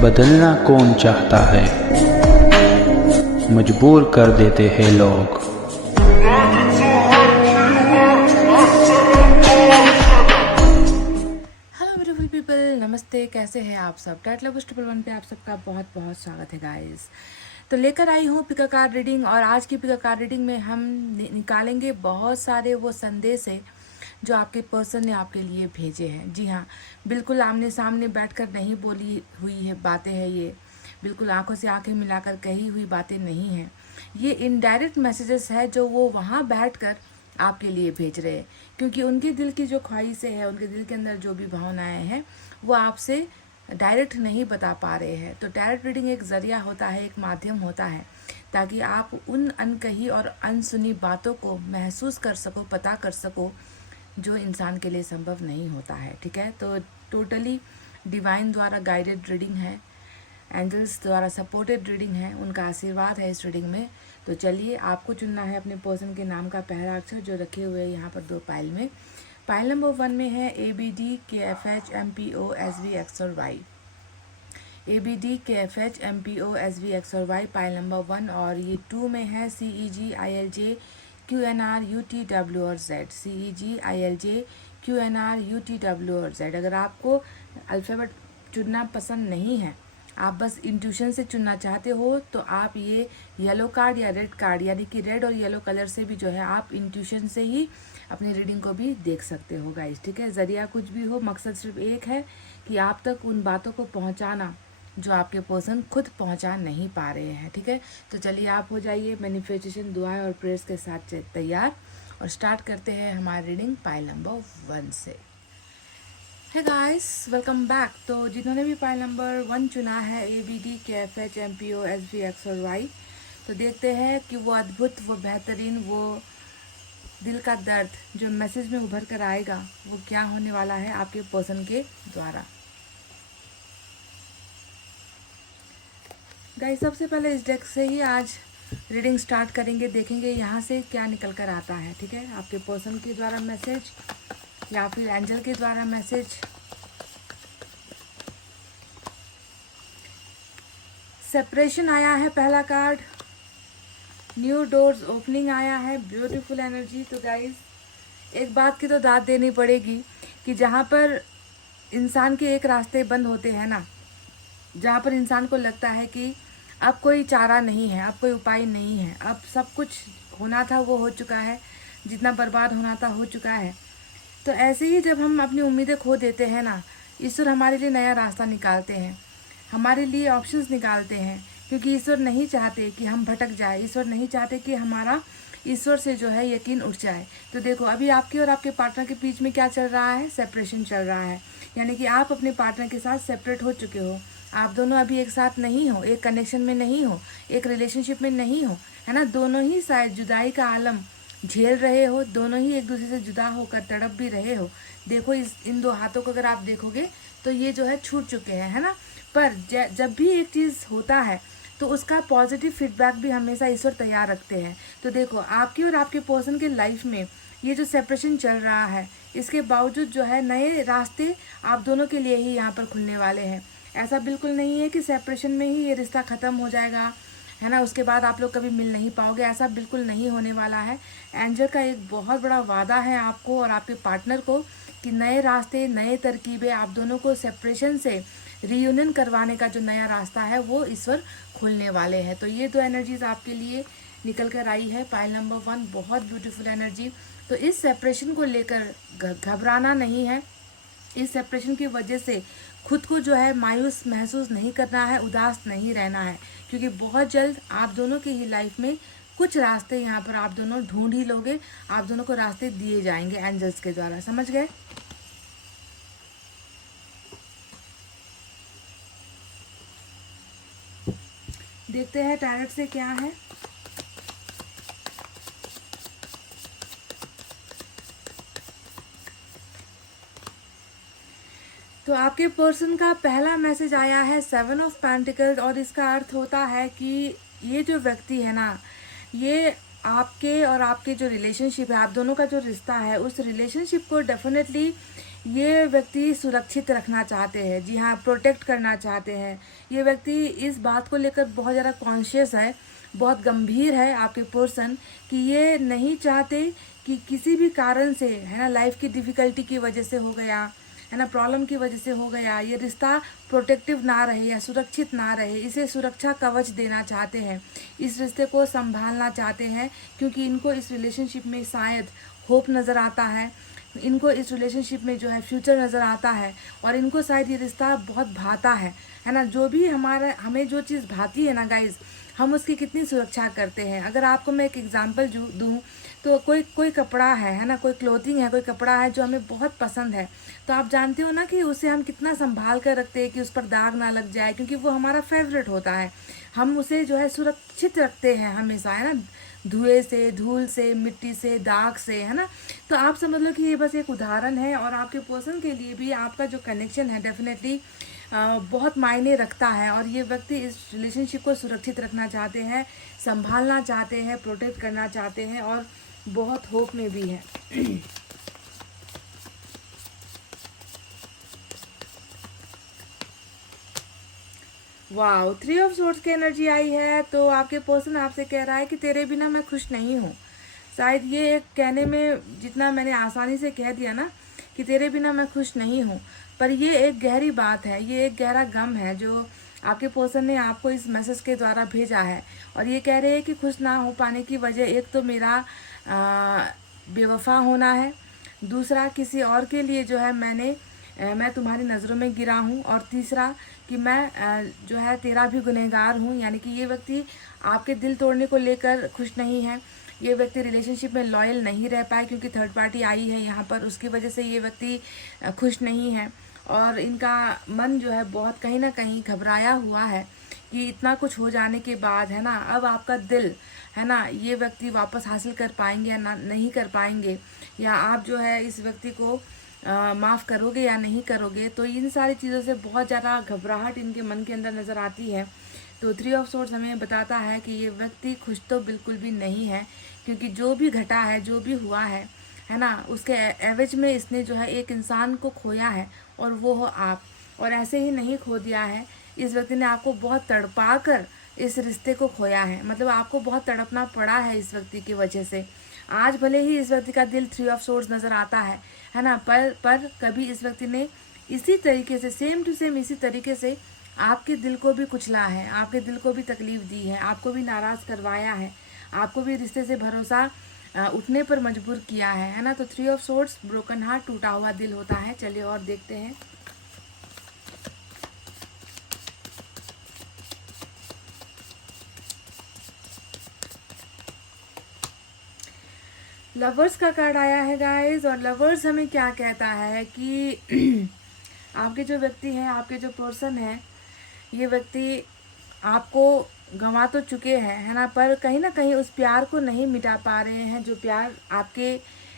बदलना कौन चाहता है, मजबूर कर देते हैं लोग। हेलो ब्यूटीफुल पीपल, नमस्ते। कैसे हैं आप सब? टाइटल लव 111 पे आप सबका बहुत बहुत स्वागत है गाइस। तो लेकर आई हूँ पिका कार्ड रीडिंग, और आज की पिका कार्ड रीडिंग में हम निकालेंगे बहुत सारे वो संदेश है जो आपके पर्सन ने आपके लिए भेजे हैं। जी हाँ, बिल्कुल आमने सामने बैठकर नहीं बोली हुई है बातें हैं ये, बिल्कुल आंखों से आंखें मिलाकर कही हुई बातें नहीं हैं। ये इनडायरेक्ट मैसेजेस है जो वो वहाँ बैठकर आपके लिए भेज रहे हैं, क्योंकि उनके दिल की जो ख्वाहिशें हैं, उनके दिल के अंदर जो भी भावनाएं हैं, वो आपसे डायरेक्ट नहीं बता पा रहे हैं। तो डायरेक्ट रीडिंग एक ज़रिया होता है, एक माध्यम होता है, ताकि आप उन अनकही और अनसुनी बातों को महसूस कर सको, पता कर सको, जो इंसान के लिए संभव नहीं होता है। ठीक है, तो टोटली डिवाइन द्वारा गाइडेड रीडिंग है, एंजल्स द्वारा सपोर्टेड रीडिंग है, उनका आशीर्वाद है इस रीडिंग में। तो चलिए, आपको चुनना है अपने पर्सन के नाम का पहला अक्षर जो रखे हुए हैं यहाँ पर 2 पाइल में। पाइल नंबर 1 में है ABD KFH MPO SV X और Y। ABD KFH MPO SV X और Y पाइल नंबर 1। और ये 2 में है CEG ILJ QNR UTW और Z। CEG ILJ QNR UTW और Z। अगर आपको अल्फ़ाबेट चुनना पसंद नहीं है, आप बस इंट्यूशन से चुनना चाहते हो, तो आप ये येलो कार्ड या रेड कार्ड, यानी कि रेड और येलो कलर से भी जो है आप इंट्यूशन से ही अपनी रीडिंग को भी देख सकते हो गाइस। ठीक है, ज़रिया कुछ भी हो, मकसद सिर्फ एक है कि आप तक उन बातों को पहुंचाना जो आपके पर्सन खुद पहुंचा नहीं पा रहे हैं। ठीक है, तो चलिए आप हो जाइए मैनिफेस्टेशन, दुआएं और प्रेयर्स के साथ तैयार, और स्टार्ट करते हैं हमारी रीडिंग पाइल नंबर 1 से। है गाइस, वेलकम बैक। तो जिन्होंने भी पाइल नंबर 1 चुना है, ABD KFH MPO SV X और Y, तो देखते हैं कि वो अद्भुत, वो बेहतरीन, वो दिल का दर्द जो मैसेज में उभर कर आएगा, वो क्या होने वाला है आपके पर्सन के द्वारा। गाइस, सबसे पहले इस डेक से ही आज रीडिंग स्टार्ट करेंगे, देखेंगे यहाँ से क्या निकल कर आता है। ठीक है, आपके पर्सन के द्वारा मैसेज या फिर एंजल के द्वारा मैसेज। सेपरेशन आया है पहला कार्ड, न्यू डोर्स ओपनिंग आया है, ब्यूटीफुल एनर्जी। तो गाइस, एक बात की तो दाद देनी पड़ेगी कि जहाँ पर इंसान के एक रास्ते बंद होते हैं ना, जहाँ पर इंसान को लगता है कि अब कोई चारा नहीं है, अब कोई उपाय नहीं है, अब सब कुछ होना था वो हो चुका है, जितना बर्बाद होना था हो चुका है, तो ऐसे ही जब हम अपनी उम्मीदें खो देते हैं ना, ईश्वर हमारे लिए नया रास्ता निकालते हैं, हमारे लिए ऑप्शंस निकालते हैं, क्योंकि ईश्वर नहीं चाहते कि हम भटक जाए, ईश्वर नहीं चाहते कि हमारा ईश्वर से जो है यकीन उठ जाए। तो देखो, अभी आपके और आपके पार्टनर के बीच में क्या चल रहा है? सेपरेशन चल रहा है, यानी कि आप अपने पार्टनर के साथ सेपरेट हो चुके हो। आप दोनों अभी एक साथ नहीं हो, एक कनेक्शन में नहीं हो, एक रिलेशनशिप में नहीं हो, है ना। दोनों ही शायद जुदाई का आलम झेल रहे हो, दोनों ही एक दूसरे से जुदा होकर तड़प भी रहे हो। देखो, इन 2 हाथों को अगर आप देखोगे तो ये जो है छूट चुके हैं, है ना। पर जब भी एक चीज़ होता है तो उसका पॉजिटिव फीडबैक भी हमेशा ईश्वर तैयार रखते हैं। तो देखो, आपकी और आपके पर्सन के लाइफ में ये जो सेपरेशन चल रहा है, इसके बावजूद जो है नए रास्ते आप दोनों के लिए ही यहाँ पर खुलने वाले हैं। ऐसा बिल्कुल नहीं है कि सेपरेशन में ही ये रिश्ता ख़त्म हो जाएगा, है ना, उसके बाद आप लोग कभी मिल नहीं पाओगे, ऐसा बिल्कुल नहीं होने वाला है। एंजल का एक बहुत बड़ा वादा है आपको और आपके पार्टनर को कि नए रास्ते, नए तरकीबें, आप दोनों को सेपरेशन से रीयूनियन करवाने का जो नया रास्ता है वो ईश्वर खोलने वाले हैं। तो ये 2 एनर्जीज आपके लिए निकल कर आई है। पाइल नंबर 1, बहुत ब्यूटीफुल एनर्जी। तो इस सेपरेशन को लेकर घबराना नहीं है, इस सेपरेशन की वजह से खुद को जो है मायूस महसूस नहीं करना है, उदास नहीं रहना है, क्योंकि बहुत जल्द आप दोनों की ही लाइफ में कुछ रास्ते यहाँ पर आप दोनों ढूंढ ही लोगे, आप दोनों को रास्ते दिए जाएंगे एंजल्स के द्वारा। समझ गए? देखते हैं टैरेट से क्या है। तो आपके पर्सन का पहला मैसेज आया है 7 ऑफ पेंटिकल्स, और इसका अर्थ होता है कि ये जो व्यक्ति है ना, ये आपके और आपके जो रिलेशनशिप है, आप दोनों का जो रिश्ता है, उस रिलेशनशिप को डेफिनेटली ये व्यक्ति सुरक्षित रखना चाहते हैं, जी हाँ, प्रोटेक्ट करना चाहते हैं। ये व्यक्ति इस बात को लेकर बहुत ज़्यादा कॉन्शियस है, बहुत गंभीर है आपके पर्सन, कि ये नहीं चाहते कि किसी भी कारण से, है ना, लाइफ की डिफ़िकल्टी की वजह से हो गया, है ना, प्रॉब्लम की वजह से हो गया, ये रिश्ता प्रोटेक्टिव ना रहे या सुरक्षित ना रहे, इसे सुरक्षा कवच देना चाहते हैं, इस रिश्ते को संभालना चाहते हैं, क्योंकि इनको इस रिलेशनशिप में शायद होप नज़र आता है, इनको इस रिलेशनशिप में जो है फ्यूचर नज़र आता है, और इनको शायद ये रिश्ता बहुत भाता है ना। जो भी हमें जो चीज़ भाती है ना गाइज़, हम उसकी कितनी सुरक्षा करते हैं। अगर आपको मैं एक एग्जांपल दूँ, तो कोई कपड़ा है ना, कोई क्लोथिंग है, कोई कपड़ा है जो हमें बहुत पसंद है, तो आप जानते हो ना कि उसे हम कितना संभाल कर रखते हैं कि उस पर दाग ना लग जाए, क्योंकि वो हमारा फेवरेट होता है। हम उसे जो है सुरक्षित रखते हैं हमेशा, है ना, धुएं से, धूल से, मिट्टी से, दाग से, है ना। तो आप समझ लो कि ये बस एक उदाहरण है, और आपके पर्सन के लिए भी आपका जो कनेक्शन है डेफिनेटली बहुत मायने रखता है, और ये व्यक्ति इस रिलेशनशिप को सुरक्षित रखना चाहते हैं, संभालना चाहते हैं, प्रोटेक्ट करना चाहते हैं, और बहुत होप में भी है। वाओ, 3 ऑफ सोर्ड्स की एनर्जी आई है। तो आपके पर्सन आपसे कह रहा है कि तेरे बिना मैं खुश नहीं हूँ। शायद ये एक कहने में जितना मैंने आसानी से कह दिया ना कि तेरे बिना मैं खुश नहीं हूँ, पर ये एक गहरी बात है, ये एक गहरा गम है जो आपके पर्सन ने आपको इस मैसेज के द्वारा भेजा है। और ये कह रहे हैं कि खुश ना हो पाने की वजह एक तो मेरा बेवफा होना है, दूसरा किसी और के लिए जो है मैं तुम्हारी नज़रों में गिरा हूँ, और तीसरा कि मैं जो है तेरा भी गुनहगार हूँ। यानी कि ये व्यक्ति आपके दिल तोड़ने को लेकर खुश नहीं है, ये व्यक्ति रिलेशनशिप में लॉयल नहीं रह पाए, क्योंकि थर्ड पार्टी आई है यहाँ पर, उसकी वजह से ये व्यक्ति खुश नहीं है, और इनका मन जो है बहुत कहीं ना कहीं घबराया हुआ है कि इतना कुछ हो जाने के बाद, है ना, अब आपका दिल, है ना, ये व्यक्ति वापस हासिल कर पाएंगे या ना नहीं कर पाएंगे, या आप जो है इस व्यक्ति को माफ़ करोगे या नहीं करोगे। तो इन सारी चीज़ों से बहुत ज़्यादा घबराहट इनके मन के अंदर नज़र आती है। तो 3 ऑफ सोर्ड्स हमें बताता है कि ये व्यक्ति खुश तो बिल्कुल भी नहीं है, क्योंकि जो भी घटा है, जो भी हुआ है ना, उसके एवज में इसने जो है एक इंसान को खोया है, और वो हो आप। और ऐसे ही नहीं खो दिया है, इस व्यक्ति ने आपको बहुत तड़पा कर इस रिश्ते को खोया है, मतलब आपको बहुत तड़पना पड़ा है इस व्यक्ति की वजह से। आज भले ही इस व्यक्ति का दिल 3 ऑफ सोर्ड्स नज़र आता है ना, पर कभी इस व्यक्ति ने इसी तरीके से, सेम टू सेम इसी तरीके से आपके दिल को भी कुचला है, आपके दिल को भी तकलीफ दी है, आपको भी नाराज़ करवाया है, आपको भी रिश्ते से भरोसा उठने पर मजबूर किया है ना। तो 3 ऑफ सोर्ड्स ब्रोकन हार्ट, टूटा हुआ दिल होता है। चलिए और देखते हैं। लवर्स का कार्ड आया है गाइस, और लवर्स हमें क्या कहता है कि आपके जो व्यक्ति हैं, आपके जो पर्सन है, ये व्यक्ति आपको गंवा तो चुके हैं, है ना, पर कहीं ना कहीं उस प्यार को नहीं मिटा पा रहे हैं, जो प्यार आपके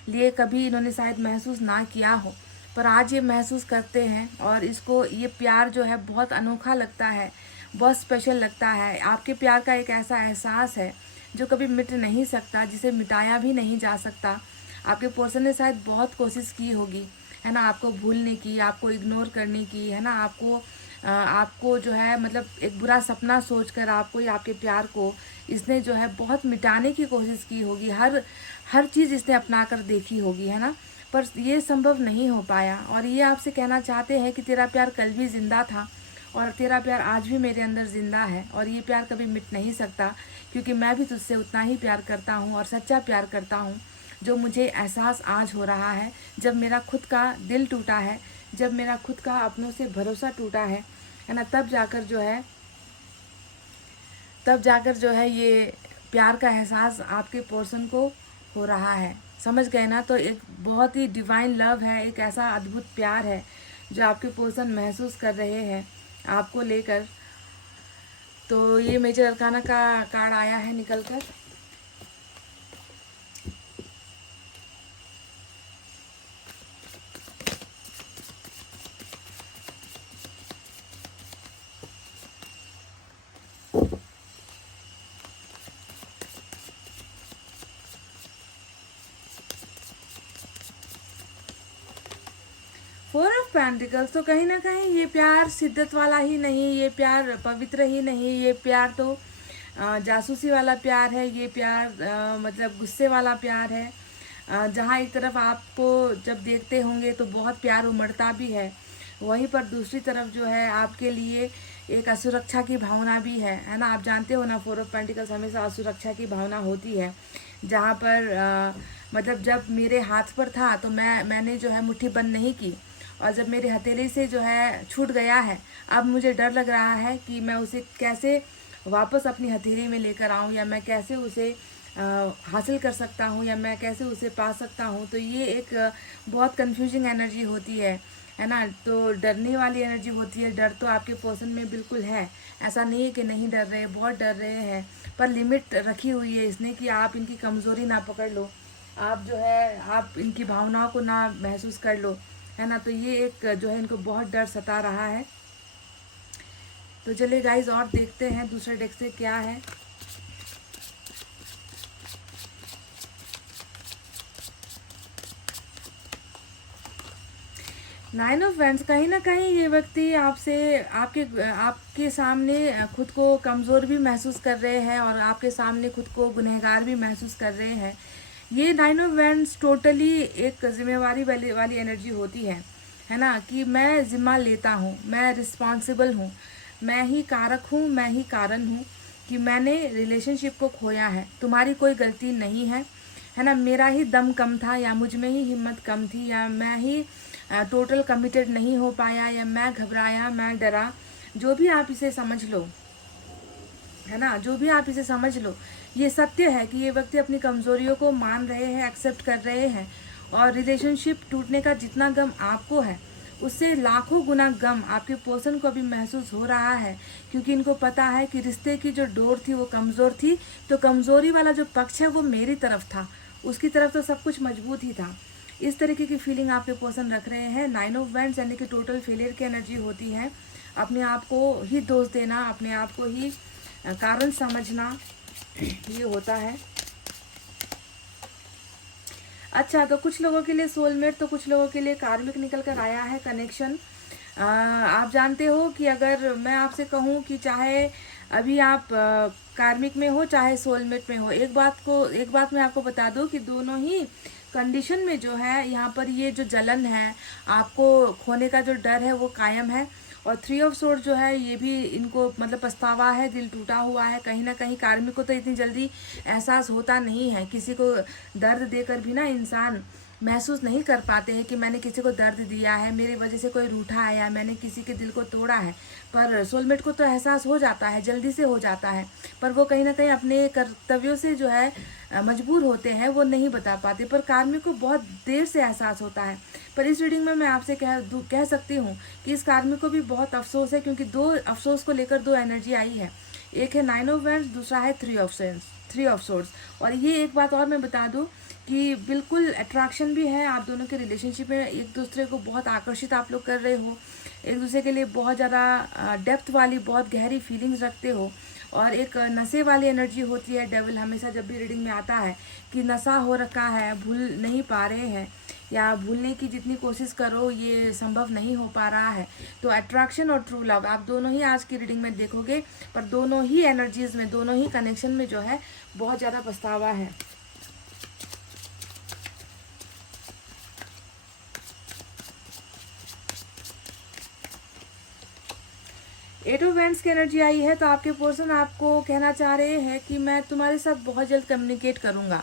लिए कभी इन्होंने शायद महसूस ना किया हो, पर आज ये महसूस करते हैं, और इसको ये प्यार जो है बहुत अनोखा लगता है, बहुत स्पेशल लगता है। आपके प्यार का एक ऐसा एहसास है जो कभी मिट नहीं सकता, जिसे मिटाया भी नहीं जा सकता। आपके पर्सन ने शायद बहुत कोशिश की होगी, है ना, आपको भूलने की, आपको इग्नोर करने की, है ना, आपको जो है मतलब एक बुरा सपना सोचकर आपको या आपके प्यार को इसने जो है बहुत मिटाने की कोशिश की होगी, हर चीज़ इसने अपना कर देखी होगी, है ना, पर ये संभव नहीं हो पाया। और ये आपसे कहना चाहते हैं कि तेरा प्यार कल भी ज़िंदा था, और तेरा प्यार आज भी मेरे अंदर ज़िंदा है, और ये प्यार कभी मिट नहीं सकता, क्योंकि मैं भी तुझसे उतना ही प्यार करता हूँ, और सच्चा प्यार करता हूँ, जो मुझे एहसास आज हो रहा है, जब मेरा खुद का दिल टूटा है, जब मेरा खुद का अपनों से भरोसा टूटा है ना, तब जाकर जो है ये प्यार का एहसास आपके पर्सन को हो रहा है। समझ गए ना। तो एक बहुत ही डिवाइन लव है, एक ऐसा अद्भुत प्यार है जो आपके पर्सन महसूस कर रहे हैं आपको लेकर। तो ये मेजर अरकाना का कार्ड आया है निकल कर। पेंटिकल्स, तो कहीं ना कहीं ये प्यार शिद्दत वाला ही नहीं, ये प्यार पवित्र ही नहीं, ये प्यार तो जासूसी वाला प्यार है, ये प्यार मतलब गुस्से वाला प्यार है। जहाँ एक तरफ आपको जब देखते होंगे तो बहुत प्यार उमड़ता भी है, वहीं पर दूसरी तरफ जो है आपके लिए एक असुरक्षा की भावना भी है ना। आप जानते हो ना, फोर ऑफ पेंटिकल्स हमेशा असुरक्षा की भावना होती है। जहाँ पर मतलब जब मेरे हाथ पर था तो मैंने जो है मुट्ठी बंद नहीं की, और जब मेरे हथेली से जो है छूट गया है, अब मुझे डर लग रहा है कि मैं उसे कैसे वापस अपनी हथेली में लेकर आऊँ, या मैं कैसे उसे हासिल कर सकता हूँ, या मैं कैसे उसे पा सकता हूँ। तो ये एक बहुत कंफ्यूजिंग एनर्जी होती है ना। तो डरने वाली एनर्जी होती है। डर तो आपके पर्सन में बिल्कुल है, ऐसा नहीं है कि नहीं डर रहे, बहुत डर रहे हैं, पर लिमिट रखी हुई है इसने कि आप इनकी कमज़ोरी ना पकड़ लो, आप जो है आप इनकी भावनाओं को ना महसूस कर लो, है ना। तो ये एक जो है इनको बहुत डर सता रहा है। तो चलिए गाइज और देखते हैं दूसरे डेक से क्या है। नाइन ऑफ वैंड्स, कहीं ना कहीं ये व्यक्ति आपसे आपके सामने खुद को कमज़ोर भी महसूस कर रहे हैं, और आपके सामने खुद को गुनहगार भी महसूस कर रहे हैं। ये नाइन ऑफ वैंड्स टोटली एक जिम्मेवारी वाली एनर्जी होती है ना, कि मैं जिम्मा लेता हूँ, मैं रिस्पॉन्सिबल हूँ, मैं ही कारक हूँ, मैं ही कारण हूँ कि मैंने रिलेशनशिप को खोया है। तुम्हारी कोई गलती नहीं है ना। मेरा ही दम कम था, या मुझ में ही हिम्मत कम थी, या मैं ही टोटल कमिटेड नहीं हो पाया, या मैं घबराया, मैं डरा, जो भी आप इसे समझ लो, है ना, जो भी आप इसे समझ लो, ये सत्य है कि ये व्यक्ति अपनी कमजोरियों को मान रहे हैं, एक्सेप्ट कर रहे हैं। और रिलेशनशिप टूटने का जितना गम आपको है, उससे लाखों गुना गम आपके पर्सन को अभी महसूस हो रहा है, क्योंकि इनको पता है कि रिश्ते की जो डोर थी वो कमज़ोर थी, तो कमज़ोरी वाला जो पक्ष है वो मेरी तरफ था, उसकी तरफ तो सब कुछ मजबूत ही था। इस तरीके की फीलिंग आपके पर्सन रख रहे हैं। नाइन ऑफ वैंड्स यानी कि टोटल फेलियर की एनर्जी होती है। अपने आप को ही दोष देना, अपने आप को ही कारण समझना, ये होता है। अच्छा, तो कुछ लोगों के लिए सोलमेट, तो कुछ लोगों के लिए कार्मिक निकल कर आया है, कनेक्शन। आप जानते हो कि अगर मैं आपसे कहूँ कि चाहे अभी आप कार्मिक में हो चाहे सोलमेट में हो, एक बात मैं आपको बता दूं कि दोनों ही कंडीशन में जो है यहाँ पर ये जो जलन है, आपको खोने का जो डर है वो कायम है। और थ्री ऑफ सोर्ड जो है ये भी इनको मतलब पछतावा है, दिल टूटा हुआ है। कहीं ना कहीं कार्मिक को तो इतनी जल्दी एहसास होता नहीं है, किसी को दर्द देकर भी ना इंसान महसूस नहीं कर पाते हैं कि मैंने किसी को दर्द दिया है, मेरी वजह से कोई रूठा है, या मैंने किसी के दिल को तोड़ा है। पर सोलमेट को तो एहसास हो जाता है, जल्दी से हो जाता है, पर वो कहीं ना कहीं अपने कर्तव्यों से जो है मजबूर होते हैं, वो नहीं बता पाते। पर कार्मिक को बहुत देर से एहसास होता है। पर इस रीडिंग में मैं आपसे कह सकती हूँ कि इस कार्मिक को भी बहुत अफसोस है, क्योंकि दो अफसोस को लेकर दो एनर्जी आई है। एक है नाइन ऑफ वैंड्स, दूसरा है थ्री ऑफ सोर्ड्स। और ये एक बात और मैं बता दूं कि बिल्कुल अट्रैक्शन भी है आप दोनों के रिलेशनशिप में, एक दूसरे को बहुत आकर्षित आप लोग कर रहे हो, एक दूसरे के लिए बहुत ज़्यादा डेप्थ वाली बहुत गहरी फीलिंग्स रखते हो। और एक नशे वाली एनर्जी होती है। डेविल हमेशा जब भी रीडिंग में आता है कि नशा हो रखा है, भूल नहीं पा रहे हैं, या भूलने की जितनी कोशिश करो ये संभव नहीं हो पा रहा है। तो अट्रैक्शन और ट्रू लव आप दोनों ही आज की रीडिंग में देखोगे, पर दोनों ही एनर्जीज में, दोनों ही कनेक्शन में जो है बहुत ज़्यादा पछतावा है। एट ऑफ वैंड्स की एनर्जी आई है, तो आपके पर्सन आपको कहना चाह रहे हैं कि मैं तुम्हारे साथ बहुत जल्द कम्युनिकेट करूंगा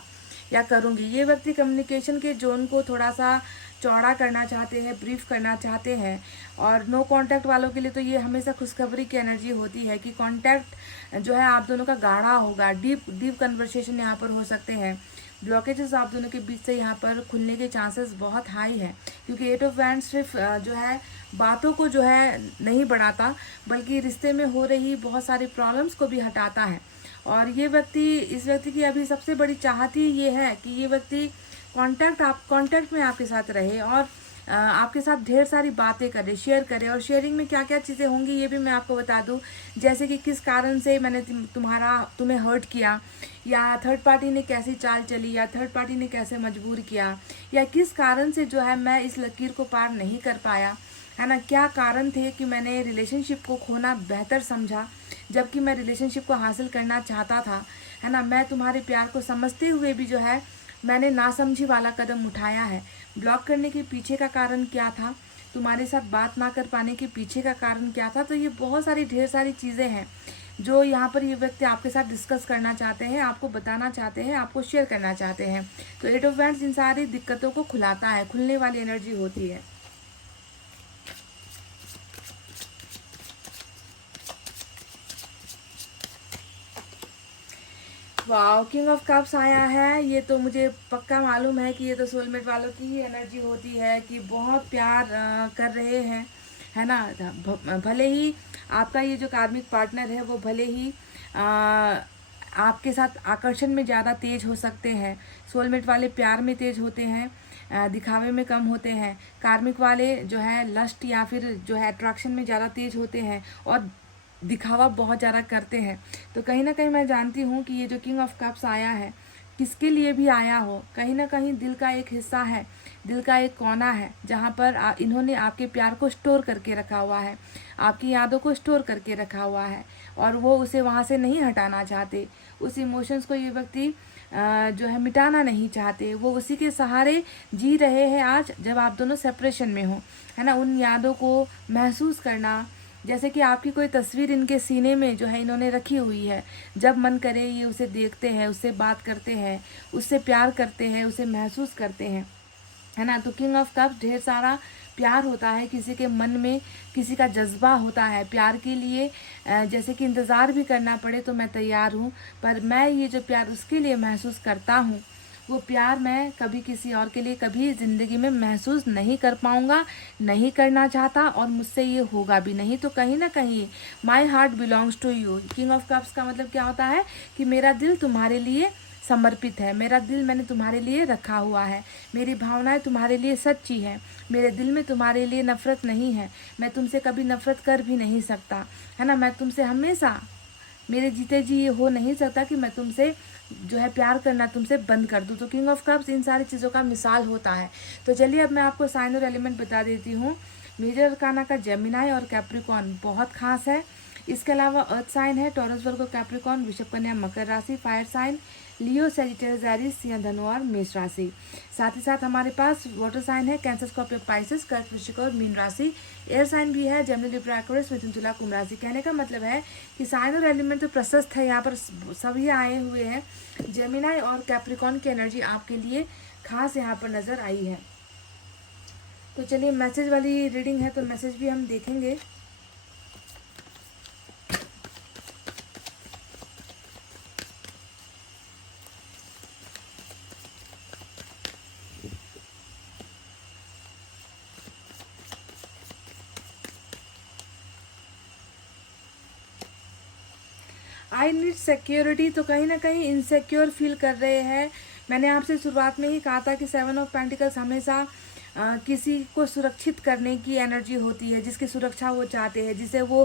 या करूंगी। ये व्यक्ति कम्युनिकेशन के जोन को थोड़ा सा चौड़ा करना चाहते हैं, ब्रीफ करना चाहते हैं। और नो कांटेक्ट वालों के लिए तो ये हमेशा खुशखबरी की एनर्जी होती है कि कांटेक्ट जो है आप दोनों का गाढ़ा होगा, डीप कन्वर्सेशन यहाँ पर हो सकते हैं। ब्लॉकेजेस आप दोनों के बीच से यहाँ पर खुलने के चांसेस बहुत हाई है, क्योंकि एट ऑफ वैंड सिर्फ जो है बातों को जो है नहीं बढ़ाता, बल्कि रिश्ते में हो रही बहुत सारी प्रॉब्लम्स को भी हटाता है। और ये व्यक्ति, इस व्यक्ति की अभी सबसे बड़ी चाहत ही ये है कि ये व्यक्ति कांटेक्ट में आपके साथ रहे, और आपके साथ ढेर सारी बातें करे, शेयर करे। और शेयरिंग में क्या क्या चीज़ें होंगी ये भी मैं आपको बता दूं, जैसे कि किस कारण से मैंने तुम्हें हर्ट किया, या थर्ड पार्टी ने कैसी चाल चली, या थर्ड पार्टी ने कैसे मजबूर किया, या किस कारण से जो है मैं इस लकीर को पार नहीं कर पाया। है ना, क्या कारण थे कि मैंने रिलेशनशिप को खोना बेहतर समझा, जबकि मैं रिलेशनशिप को हासिल करना चाहता था, है ना। मैं तुम्हारे प्यार को समझते हुए भी जो है मैंने नासमझी वाला कदम उठाया है। ब्लॉक करने के पीछे का कारण क्या था, तुम्हारे साथ बात ना कर पाने के पीछे का कारण क्या था। तो ये बहुत सारी ढेर सारी चीज़ें हैं जो यहाँ पर ये व्यक्ति आपके साथ डिस्कस करना चाहते हैं, आपको बताना चाहते हैं, आपको शेयर करना चाहते हैं। तो 8 ऑफ वैंड्स इन सारी दिक्कतों को खुलाता है, खुलने वाली एनर्जी होती है। वाओ, किंग ऑफ कप्स आया है। ये तो मुझे पक्का मालूम है कि ये तो सोलमेट वालों की ही एनर्जी होती है कि बहुत प्यार कर रहे हैं, है ना। भले ही आपका ये जो कार्मिक पार्टनर है वो भले ही आपके साथ आकर्षण में ज़्यादा तेज हो सकते हैं। सोलमेट वाले प्यार में तेज होते हैं, दिखावे में कम होते हैं। कार्मिक वाले जो है लस्ट या फिर जो है अट्रैक्शन में ज़्यादा तेज होते हैं और दिखावा बहुत ज़्यादा करते हैं। तो कहीं ना कहीं मैं जानती हूँ कि ये जो किंग ऑफ कप्स आया है, किसके लिए भी आया हो, कहीं ना कहीं दिल का एक हिस्सा है, दिल का एक कोना है जहाँ पर इन्होंने आपके प्यार को स्टोर करके रखा हुआ है, आपकी यादों को स्टोर करके रखा हुआ है और वो उसे वहाँ से नहीं हटाना चाहते। उस इमोशंस को ये व्यक्ति जो है मिटाना नहीं चाहते। वो उसी के सहारे जी रहे हैं आज जब आप दोनों सेपरेशन में हो, है ना। उन यादों को महसूस करना, जैसे कि आपकी कोई तस्वीर इनके सीने में जो है इन्होंने रखी हुई है, जब मन करे ये उसे देखते हैं, उससे बात करते हैं, उससे प्यार करते हैं, उसे महसूस करते हैं, है ना। तो किंग ऑफ कप्स ढेर सारा प्यार होता है, किसी के मन में किसी का जज्बा होता है प्यार के लिए। जैसे कि इंतज़ार भी करना पड़े तो मैं तैयार हूँ, पर मैं ये जो प्यार उसके लिए महसूस करता हूँ वो प्यार मैं कभी किसी और के लिए कभी ज़िंदगी में महसूस नहीं कर पाऊँगा, नहीं करना चाहता और मुझसे ये होगा भी नहीं। तो कहीं ना कहीं my heart belongs to you. King of cups का मतलब क्या होता है कि मेरा दिल तुम्हारे लिए समर्पित है, मेरा दिल मैंने तुम्हारे लिए रखा हुआ है, मेरी भावनाएं तुम्हारे लिए सच्ची हैं, मेरे दिल में तुम्हारे लिए नफ़रत नहीं है, मैं तुमसे कभी नफ़रत कर भी नहीं सकता, है ना। मैं तुमसे हमेशा, मेरे जीते जी ये हो नहीं सकता कि मैं तुमसे जो है प्यार करना तुमसे बंद कर दूँ। तो किंग ऑफ कप्स इन सारी चीज़ों का मिसाल होता है। तो चलिए अब मैं आपको साइन और एलिमेंट बता देती हूँ। मेजर अरकाना का जेमिनाई और कैप्रिकॉन बहुत खास है। इसके अलावा अर्थ साइन है टॉरस, वर्गो, कैप्रिकॉन, वृषभ, कन्या, मकर राशि। फायर साइन लियो, सेजिटेरियस, एरीज, सिंह, धनु और मेष राशि। साथ ही साथ हमारे पास वाटर साइन है कैंसर, स्कॉर्पियो, पाइसेस, कर्क, वृश्चिक और मीन राशि। एयर साइन भी है जेमिनी, लिब्रा, एक्वेरियस, मिथुन, तुला, कुंभ राशि। कहने का मतलब है कि साइन और एलिमेंट तो प्रशस्त है, यहाँ पर सभी आए हुए हैं। जेमिनाई और कैप्रिकॉन की एनर्जी आपके लिए खास यहाँ पर नज़र आई है। तो चलिए मैसेज वाली रीडिंग है तो मैसेज भी हम देखेंगे। आई नीड सिक्योरिटी, तो कहीं ना कहीं इनसिक्योर फील कर रहे हैं। मैंने आपसे शुरुआत में ही कहा था कि 7 ऑफ पेंटिकल्स हमेशा किसी को सुरक्षित करने की एनर्जी होती है, जिसकी सुरक्षा वो चाहते हैं, जिसे वो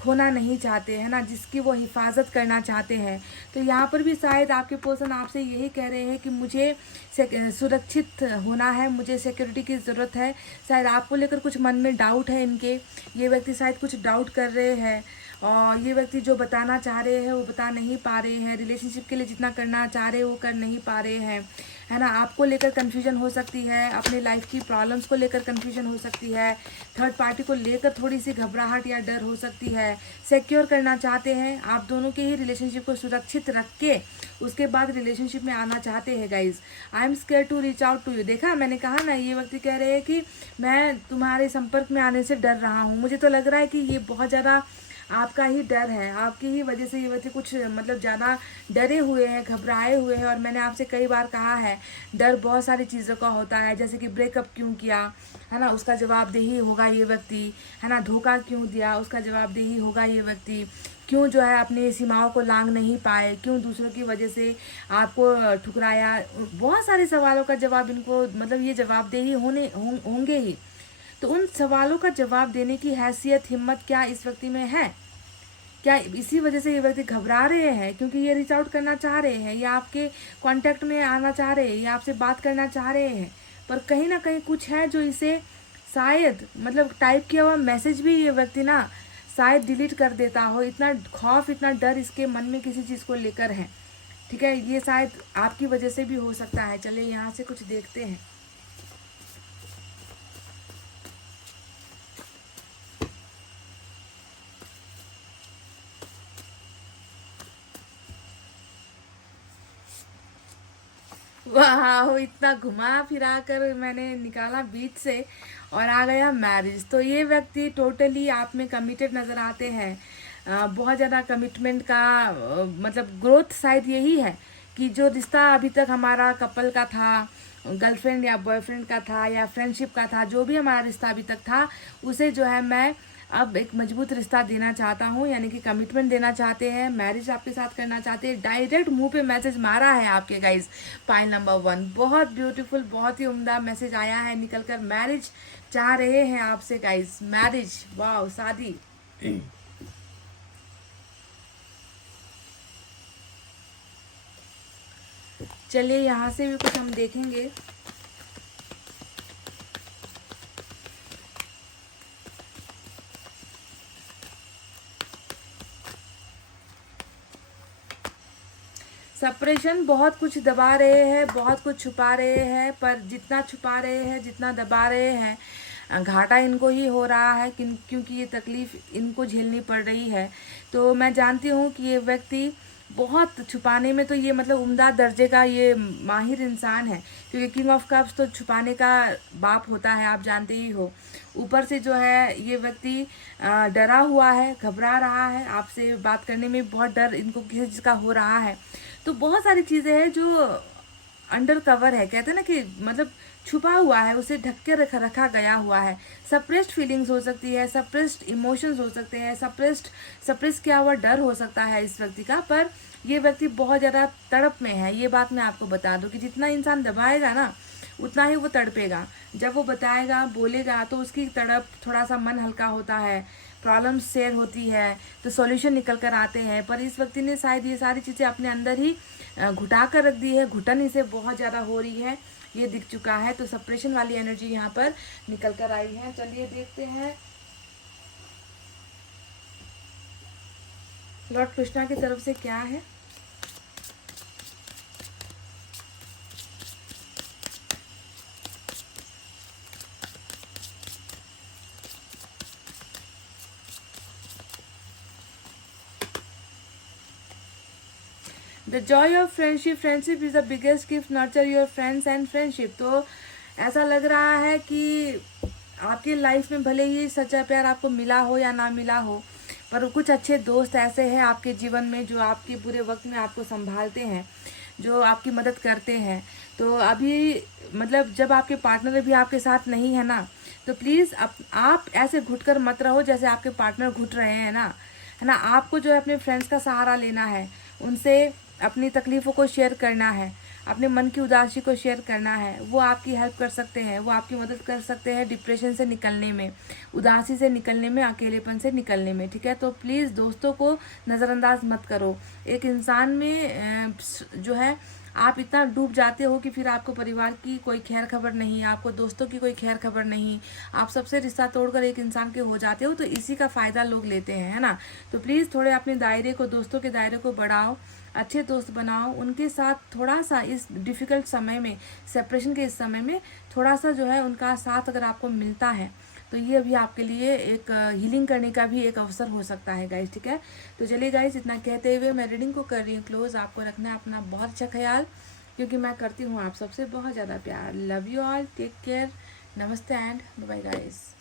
खोना नहीं चाहते, है ना, जिसकी वो हिफाजत करना चाहते हैं। तो यहाँ पर भी शायद आपके पर्सन आपसे यही कह रहे हैं कि मुझे सुरक्षित होना है, मुझे सिक्योरिटी की ज़रूरत है। शायद आपको लेकर कुछ मन में डाउट है इनके, ये व्यक्ति शायद कुछ डाउट कर रहे हैं और ये व्यक्ति जो बताना चाह रहे हैं वो बता नहीं पा रहे हैं। रिलेशनशिप के लिए जितना करना चाह रहे हैं वो कर नहीं पा रहे हैं, है ना। आपको लेकर कन्फ्यूजन हो सकती है, अपने लाइफ की प्रॉब्लम्स को लेकर कन्फ्यूजन हो सकती है, थर्ड पार्टी को लेकर थोड़ी सी घबराहट या डर हो सकती है। सिक्योर करना चाहते हैं, आप दोनों के ही रिलेशनशिप को सुरक्षित रख के उसके बाद रिलेशनशिप में आना चाहते हैं। Guys, I am scare to reach out to you. देखा, मैंने कहा ना, ये व्यक्ति कह रहे हैं कि मैं तुम्हारे संपर्क में आने से डर रहा हूँ। मुझे तो लग रहा है कि ये बहुत ज़्यादा आपका ही डर है, आपकी ही वजह से ये व्यक्ति कुछ मतलब ज़्यादा डरे हुए हैं, घबराए हुए हैं। और मैंने आपसे कई बार कहा है, डर बहुत सारी चीज़ों का होता है, जैसे कि ब्रेकअप क्यों किया, है ना, उसका जवाबदेही होगा ये व्यक्ति, है ना। धोखा क्यों दिया, उसका जवाबदेही होगा ये व्यक्ति। क्यों जो है अपनी सीमाओं को लांघ नहीं पाए, क्यों दूसरों की वजह से आपको ठुकराया, बहुत सारे सवालों का जवाब इनको मतलब ये जवाबदेही होंगे ही। तो उन सवालों का जवाब देने की हैसियत, हिम्मत क्या इस व्यक्ति में है? क्या इसी वजह से ये व्यक्ति घबरा रहे हैं क्योंकि ये रीच आउट करना चाह रहे हैं, या आपके कांटेक्ट में आना चाह रहे हैं, या आपसे बात करना चाह रहे हैं, पर कहीं ना कहीं कुछ है जो इसे शायद मतलब टाइप किया हुआ मैसेज भी ये व्यक्ति ना शायद डिलीट कर देता हो, इतना खौफ इतना डर इसके मन में किसी चीज़ को लेकर है। ठीक है, ये शायद आपकी वजह से भी हो सकता है। चलिए यहाँ से कुछ देखते हैं। वाह, इतना घुमा फिरा कर मैंने निकाला बीच से और आ गया मैरिज। तो ये व्यक्ति टोटली आप में कमिटेड नज़र आते हैं। बहुत ज़्यादा कमिटमेंट का मतलब ग्रोथ शायद यही है कि जो रिश्ता अभी तक हमारा कपल का था, गर्लफ्रेंड या बॉयफ्रेंड का था या फ्रेंडशिप का था, जो भी हमारा रिश्ता अभी तक था, उसे जो है मैं अब एक मजबूत रिश्ता देना चाहता हूँ, यानी कि कमिटमेंट देना चाहते हैं, मैरिज आपके साथ करना चाहते हैं। डायरेक्ट मुंह पे मैसेज मारा है आपके गाइस। पाइल नंबर 1 बहुत ब्यूटीफुल, बहुत ही उम्दा मैसेज आया है निकल कर। मैरिज चाह रहे हैं आपसे गाइस, मैरिज, वाह, शादी। चलिए यहाँ से भी कुछ हम देखेंगे। सप्रेशन बहुत कुछ दबा रहे हैं, बहुत कुछ छुपा रहे हैं, पर जितना छुपा रहे हैं, जितना दबा रहे हैं, घाटा इनको ही हो रहा है क्योंकि ये तकलीफ़ इनको झेलनी पड़ रही है। तो मैं जानती हूँ कि ये व्यक्ति बहुत छुपाने में तो ये मतलब उम्दा दर्जे का ये माहिर इंसान है, क्योंकि किंग ऑफ कप्स तो छुपाने का बाप होता है, आप जानते ही हो। ऊपर से जो है ये व्यक्ति डरा हुआ है, घबरा रहा है, आपसे बात करने में बहुत डर इनको किसी चीज़ का हो रहा है। तो बहुत सारी चीज़ें हैं जो अंडर कवर है, कहते हैं ना कि मतलब छुपा हुआ है, उसे ढक के रखा गया हुआ है। सप्रेस्ड फीलिंग्स हो सकती है, सप्रेस्ड इमोशंस हो सकते हैं, सप्रेस किया हुआ डर हो सकता है इस व्यक्ति का। पर ये व्यक्ति बहुत ज़्यादा तड़प में है। ये बात मैं आपको बता दूं कि जितना इंसान दबाएगा ना उतना ही वो तड़पेगा। जब वो बताएगा, बोलेगा, तो उसकी तड़प, थोड़ा सा मन हल्का होता है, प्रॉब्लम्स शेयर होती है, तो सॉल्यूशन निकल कर आते हैं। पर इस व्यक्ति ने शायद ये सारी चीज़ें अपने अंदर ही घुटा कर रख दी है, घुटन इसे बहुत ज़्यादा हो रही है, ये दिख चुका है। तो सप्रेशन वाली एनर्जी यहाँ पर निकल कर आई है। चलिए देखते हैं लॉर्ड कृष्णा की तरफ से क्या है। The Joy of friendship, friendship is the biggest gift, nurture your friends and friendship. तो ऐसा लग रहा है कि आपकी लाइफ में भले ही सच्चा प्यार आपको मिला हो या ना मिला हो, पर कुछ अच्छे दोस्त ऐसे हैं आपके जीवन में जो आपके बुरे वक्त में आपको संभालते हैं, जो आपकी मदद करते हैं। तो अभी मतलब जब आपके पार्टनर भी आपके साथ नहीं है ना, तो प्लीज़ आप ऐसे घुट कर मत रहो जैसे आपके पार्टनर घुट रहे हैं ना, है ना। आपको जो है अपने फ्रेंड्स का सहारा लेना है, उनसे अपनी तकलीफ़ों को शेयर करना है, अपने मन की उदासी को शेयर करना है। वो आपकी हेल्प कर सकते हैं, वो आपकी मदद कर सकते हैं डिप्रेशन से निकलने में, उदासी से निकलने में, अकेलेपन से निकलने में। ठीक है, तो प्लीज़ दोस्तों को नज़रअंदाज मत करो। एक इंसान में जो है आप इतना डूब जाते हो कि फिर आपको परिवार की कोई खैर खबर नहीं, आपको दोस्तों की कोई खैर खबर नहीं, आप सबसे रिश्ता तोड़कर एक इंसान के हो जाते हो। तो इसी का फ़ायदा लोग लेते हैं, है ना। तो प्लीज़ थोड़े अपने दायरे को, दोस्तों के दायरे को बढ़ाओ, अच्छे दोस्त बनाओ, उनके साथ थोड़ा सा इस डिफ़िकल्ट समय में, सेपरेशन के इस समय में थोड़ा सा जो है उनका साथ अगर आपको मिलता है तो ये अभी आपके लिए एक हीलिंग करने का भी एक अवसर हो सकता है गाइस। ठीक है, तो चलिए गाइस, इतना कहते हुए मैं रीडिंग को कर रही हूँ क्लोज। आपको रखना है अपना बहुत अच्छा ख्याल, क्योंकि मैं करती हूँ आप सबसे बहुत ज़्यादा प्यार। Love you all, take care, नमस्ते and bye guys.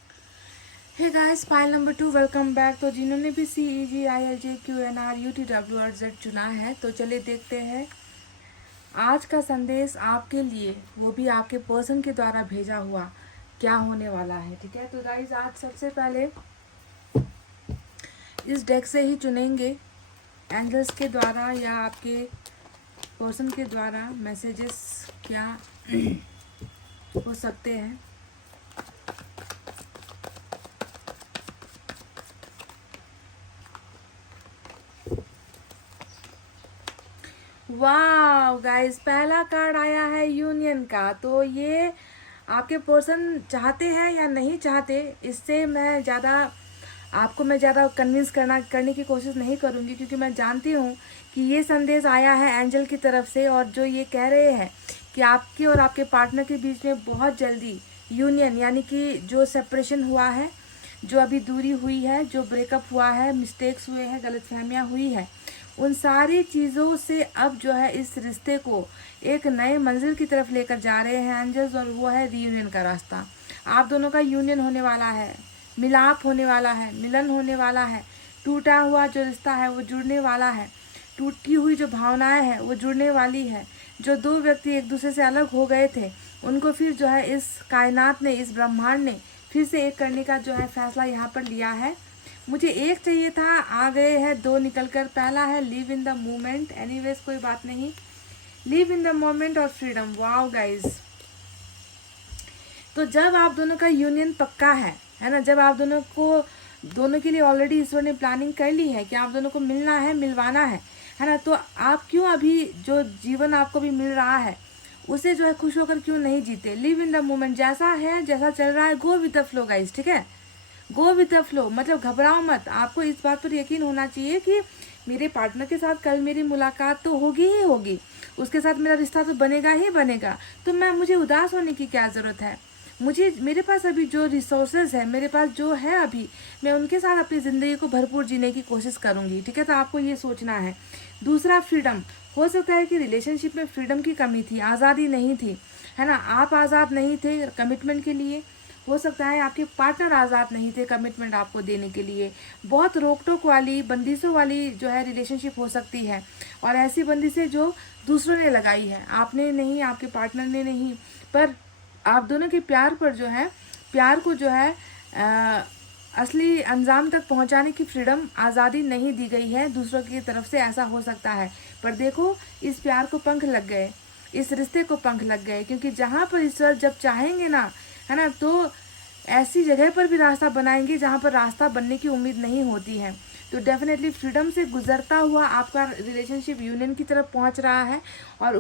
Hey guys, file number 2, welcome back. तो जिन्होंने भी CEGILJQNRUTWRZ चुना है, तो चलिए देखते हैं आज का संदेश आपके लिए, वो भी आपके पर्सन के द्वारा भेजा हुआ, क्या होने वाला है। ठीक है, तो गाइस आज सबसे पहले इस डेक से ही चुनेंगे, एंजल्स के द्वारा या आपके पर्सन के द्वारा मैसेजेस क्या हो सकते हैं। वाह गाइस, पहला कार्ड आया है यूनियन का। तो ये आपके पर्सन चाहते हैं या नहीं चाहते, इससे मैं ज़्यादा कन्विंस करने की कोशिश नहीं करूँगी, क्योंकि मैं जानती हूँ कि ये संदेश आया है एंजल की तरफ से, और जो ये कह रहे हैं कि आपके और आपके पार्टनर के बीच में बहुत जल्दी यूनियन, यानी कि जो सेपरेशन हुआ है, जो अभी दूरी हुई है, जो ब्रेकअप हुआ है, मिस्टेक्स हुए हैं, गलतफहमियां हुई है, उन सारी चीज़ों से अब जो है इस रिश्ते को एक नए मंजिल की तरफ लेकर जा रहे हैं एंजल्स, और वो है रीयूनियन का रास्ता। आप दोनों का यूनियन होने वाला है, मिलाप होने वाला है, मिलन होने वाला है, टूटा हुआ जो रिश्ता है वो जुड़ने वाला है, टूटी हुई जो भावनाएं हैं वो जुड़ने वाली है। जो दो व्यक्ति एक दूसरे से अलग हो गए थे, उनको फिर जो है इस कायनात ने, इस ब्रह्मांड ने फिर से एक करने का जो है फैसला यहाँ पर लिया है। मुझे एक चाहिए था, आ गए हैं दो निकल कर। पहला है live in the moment, anyways कोई बात नहीं, लिव इन द मोमेंट और फ्रीडम। वाओ गाइज, तो जब आप दोनों का यूनियन पक्का है ना, जब आप दोनों के लिए ऑलरेडी ईश्वर ने प्लानिंग कर ली है कि आप दोनों को मिलना है, मिलवाना है ना, तो आप क्यों अभी जो जीवन आपको भी मिल रहा है उसे जो है खुश होकर क्यों नहीं जीते। लिव इन द मोमेंट, जैसा है, जैसा चल रहा है, go with the flow guys, ठीक है, गो विद द फ्लो, मतलब घबराओ मत। आपको इस बात पर यकीन होना चाहिए कि मेरे पार्टनर के साथ कल मेरी मुलाकात तो होगी ही होगी, उसके साथ मेरा रिश्ता तो बनेगा ही बनेगा, तो मुझे उदास होने की क्या ज़रूरत है। मेरे पास अभी जो रिसोर्सेज है, मेरे पास जो है अभी, मैं उनके साथ अपनी ज़िंदगी को भरपूर जीने की कोशिश करूँगी, ठीक है। तो आपको ये सोचना है। दूसरा, फ्रीडम। हो सकता है कि रिलेशनशिप में फ्रीडम की कमी थी, आज़ादी नहीं थी, है ना, आप आज़ाद नहीं थे कमिटमेंट के लिए। हो सकता है आपके पार्टनर आज़ाद नहीं थे कमिटमेंट आपको देने के लिए। बहुत रोक टोक वाली, बंदिशों वाली जो है रिलेशनशिप हो सकती है, और ऐसी बंदिशें जो दूसरों ने लगाई है, आपने नहीं, आपके पार्टनर ने नहीं, पर आप दोनों के प्यार पर जो है, प्यार को जो है असली अंजाम तक पहुंचाने की फ्रीडम, आज़ादी नहीं दी गई है दूसरों की तरफ से। ऐसा हो सकता है, पर देखो इस प्यार को पंख लग गए, इस रिश्ते को पंख लग गए, क्योंकि जहाँ पर ईश्वर जब चाहेंगे ना, है ना, तो ऐसी जगह पर भी रास्ता बनाएंगे जहाँ पर रास्ता बनने की उम्मीद नहीं होती है। तो डेफिनेटली फ्रीडम से गुजरता हुआ आपका रिलेशनशिप यूनियन की तरफ पहुँच रहा है, और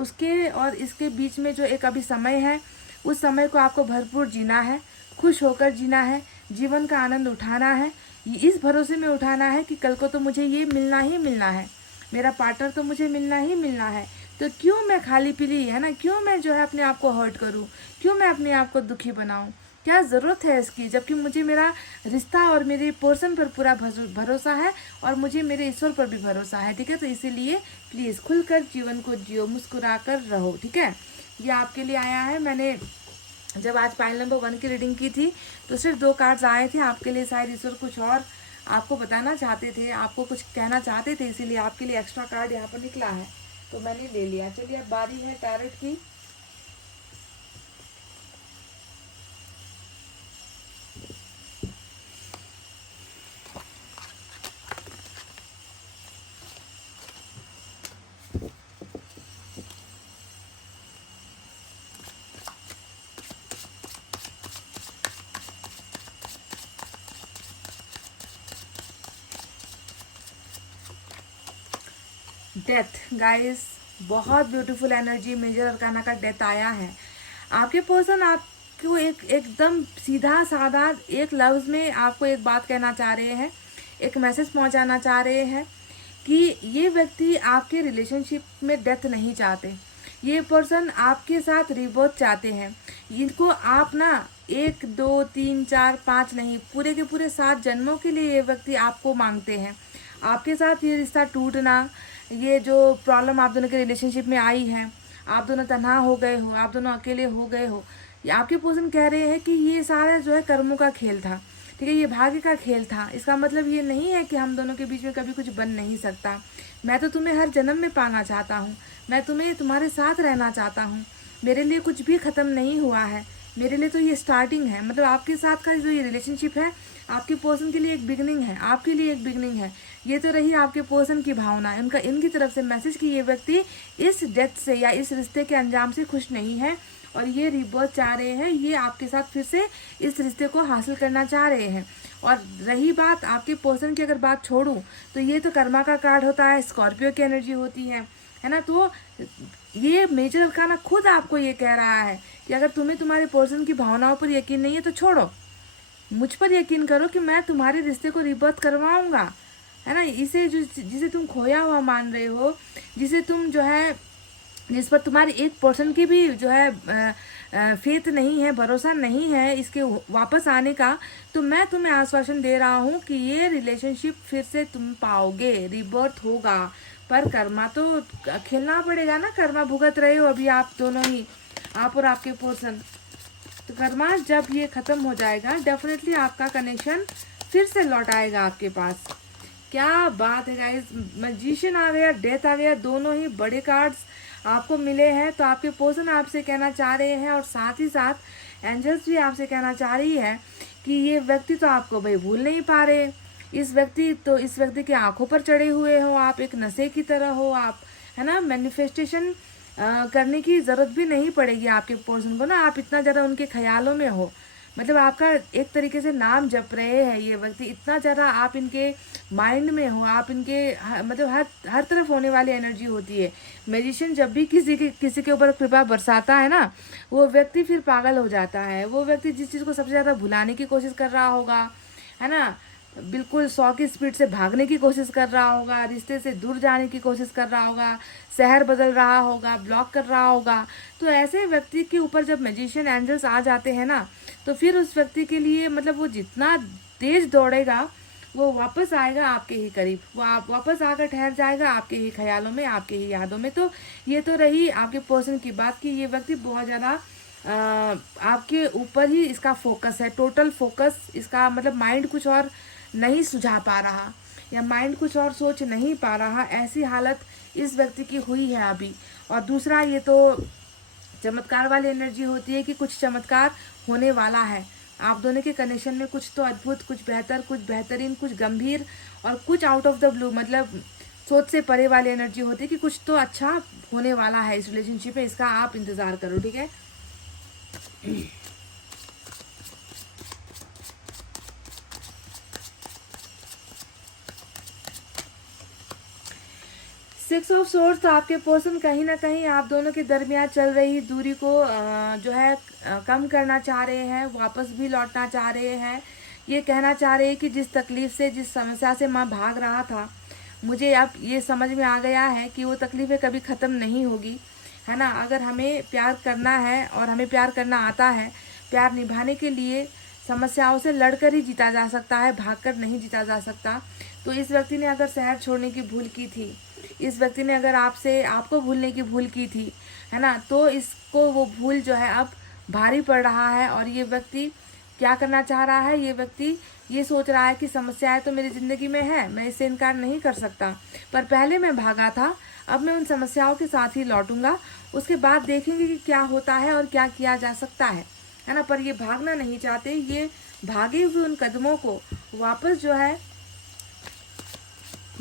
इसके बीच में जो एक अभी समय है, उस समय को आपको भरपूर जीना है, खुश होकर जीना है, जीवन का आनंद उठाना है, इस भरोसे में उठाना है कि कल को तो मुझे ये मिलना ही मिलना है, मेरा पार्टनर तो मुझे मिलना ही मिलना है, तो क्यों मैं खाली पीली, है ना, क्यों मैं जो है अपने आप को हर्ट करूं, क्यों मैं अपने आप को दुखी बनाऊं, क्या ज़रूरत है इसकी, जबकि मुझे मेरा रिश्ता और मेरे पर्सन पर पूरा भरोसा है, और मुझे मेरे ईश्वर पर भी भरोसा है, ठीक है। तो इसीलिए प्लीज़ खुलकर जीवन को जियो, मुस्कुरा कर रहो, ठीक है। ये आपके लिए आया है। मैंने जब आज पाइल नंबर 1 की रीडिंग की थी तो सिर्फ 2 कार्ड्स आए थे आपके लिए, शायद ईश्वर कुछ और आपको बताना चाहते थे, आपको कुछ कहना चाहते थे, इसीलिए आपके लिए एक्स्ट्रा कार्ड यहाँ पर निकला है, तो मैंने ले लिया। चलिए अब बारी है टैरोट की। डेथ गाइस, बहुत ब्यूटीफुल एनर्जी, मेजर अरकाना का डेथ आया है। आपके पर्सन आपको एकदम सीधा साधा एक लफ्ज़ में आपको एक बात कहना चाह रहे हैं, एक मैसेज पहुंचाना चाह रहे हैं कि ये व्यक्ति आपके रिलेशनशिप में डेथ नहीं चाहते, ये पर्सन आपके साथ रिबर्थ चाहते हैं। इनको आप ना 1 2 3 4 5 नहीं, पूरे के पूरे 7 जन्मों के लिए ये व्यक्ति आपको मांगते हैं। आपके साथ ये रिश्ता टूटना, ये जो प्रॉब्लम आप दोनों के रिलेशनशिप में आई है, आप दोनों तन्हा हो गए हो, आप दोनों अकेले हो गए हो, ये आपके पर्सन कह रहे हैं कि ये सारा जो है कर्मों का खेल था, ठीक है, ये भाग्य का खेल था। इसका मतलब ये नहीं है कि हम दोनों के बीच में कभी कुछ बन नहीं सकता। मैं तो तुम्हें हर जन्म में पाना चाहता हूँ, मैं तुम्हारे साथ रहना चाहता हूँ, मेरे लिए कुछ भी ख़त्म नहीं हुआ है, मेरे लिए तो ये स्टार्टिंग है। मतलब आपके साथ का जो ये रिलेशनशिप है, आपके पर्सन के लिए एक बिगनिंग है, आपके लिए एक बिगनिंग है। ये तो रही आपके पर्सन की भावना, इनकी तरफ से मैसेज कि ये व्यक्ति इस डेथ से या इस रिश्ते के अंजाम से खुश नहीं है, और ये रिबर्थ चाह रहे हैं, ये आपके साथ फिर से इस रिश्ते को हासिल करना चाह रहे हैं। और रही बात आपके पर्सन की, अगर बात छोड़ूं तो ये तो कर्मा का कार्ड होता है, स्कॉर्पियो की एनर्जी होती है ना। तो ये मेजर अरकाना खुद आपको ये कह रहा है कि अगर तुम्हें तुम्हारे पर्सन की भावनाओं पर यकीन नहीं है तो छोड़ो, मुझ पर यकीन करो कि मैं तुम्हारे रिश्ते को रिबर्थ करवाऊंगा, है ना। इसे जिसे तुम खोया हुआ मान रहे हो, जिसे तुम जो है, जिस पर तुम्हारी 1% की भी जो है फेथ नहीं है, भरोसा नहीं है इसके वापस आने का, तो मैं तुम्हें आश्वासन दे रहा हूँ कि ये रिलेशनशिप फिर से तुम पाओगे, रिबर्थ होगा। पर कर्मा तो खेलना पड़ेगा ना, कर्मा भुगत रहे हो अभी आप दोनों ही, आप और आपके पर्सन। तो कर्मा जब ये खत्म हो जाएगा, डेफिनेटली आपका कनेक्शन फिर से लौट आएगा आपके पास। क्या बात है गाइस, मैजिशियन आ गया, डेथ आ गया, दोनों ही बड़े कार्ड्स आपको मिले हैं। तो आपके पर्सन आपसे कहना चाह रहे हैं, और साथ ही साथ एंजल्स भी आपसे कहना चाह रही है कि ये व्यक्ति तो आपको भाई भूल नहीं पा रहे। इस व्यक्ति की आंखों पर चढ़े हुए हो आप, एक नशे की तरह हो आप, है ना। मैनिफेस्टेशन करने की ज़रूरत भी नहीं पड़ेगी आपके पर्सन को ना, आप इतना ज़्यादा उनके ख्यालों में हो, मतलब आपका एक तरीके से नाम जप रहे हैं ये व्यक्ति, इतना ज़्यादा आप इनके माइंड में हो, आप इनके मतलब हर तरफ होने वाली एनर्जी होती है। मैजिशियन जब भी किसी के ऊपर कृपा बरसाता है ना, वो व्यक्ति फिर पागल हो जाता है। वो व्यक्ति जिस चीज़ को सबसे ज़्यादा भुलाने की कोशिश कर रहा होगा, है ना, बिल्कुल 100 की स्पीड से भागने की कोशिश कर रहा होगा, रिश्ते से दूर जाने की कोशिश कर रहा होगा, शहर बदल रहा होगा, ब्लॉक कर रहा होगा। तो ऐसे व्यक्ति के ऊपर जब मैजिशियन एंजल्स आ जाते हैं ना, तो फिर उस व्यक्ति के लिए मतलब वो जितना तेज दौड़ेगा वो वापस आएगा आपके ही करीब, वो आप वापस आकर ठहर जाएगा आपके ही ख्यालों में, आपके ही यादों में। तो ये तो रही आपके पर्सन की बात कि ये व्यक्ति बहुत ज़्यादा आपके ऊपर ही इसका फोकस है, टोटल फोकस इसका, मतलब माइंड कुछ और नहीं सुझा पा रहा, या माइंड कुछ और सोच नहीं पा रहा, ऐसी हालत इस व्यक्ति की हुई है अभी। और दूसरा, ये तो चमत्कार वाली एनर्जी होती है कि कुछ चमत्कार होने वाला है आप दोनों के कनेक्शन में, कुछ तो अद्भुत, कुछ बेहतर, कुछ बेहतरीन, कुछ गंभीर, और कुछ आउट ऑफ द ब्लू, मतलब सोच से परे वाली एनर्जी होती है कि कुछ तो अच्छा होने वाला है इस रिलेशनशिप में, इसका आप इंतज़ार करो, ठीक है। सिक्स ऑफ सोर्स, तो आपके पर्सन कहीं ना कहीं आप दोनों के दरमियान चल रही दूरी को जो है कम करना चाह रहे हैं, वापस भी लौटना चाह रहे हैं। ये कहना चाह रहे हैं कि जिस तकलीफ से, जिस समस्या से मैं भाग रहा था, मुझे अब ये समझ में आ गया है कि वो तकलीफ़ें कभी ख़त्म नहीं होगी, है ना। अगर हमें प्यार करना है और हमें प्यार करना आता है, प्यार निभाने के लिए समस्याओं से लड़कर ही जीता जा सकता है, भागकर नहीं जीता जा सकता। तो इस व्यक्ति ने अगर शहर छोड़ने की भूल की थी, इस व्यक्ति ने अगर आपको भूलने की भूल की थी, है ना, तो इसको वो भूल जो है अब भारी पड़ रहा है। और ये व्यक्ति क्या करना चाह रहा है, ये व्यक्ति ये सोच रहा है कि समस्याएं तो मेरी ज़िंदगी में है, मैं इससे इनकार नहीं कर सकता, पर पहले मैं भागा था, अब मैं उन समस्याओं के साथ ही लौटूंगा, उसके बाद देखेंगे कि क्या होता है और क्या किया जा सकता है ना। पर ये भागना नहीं चाहते, ये भागे हुए उन कदमों को वापस जो है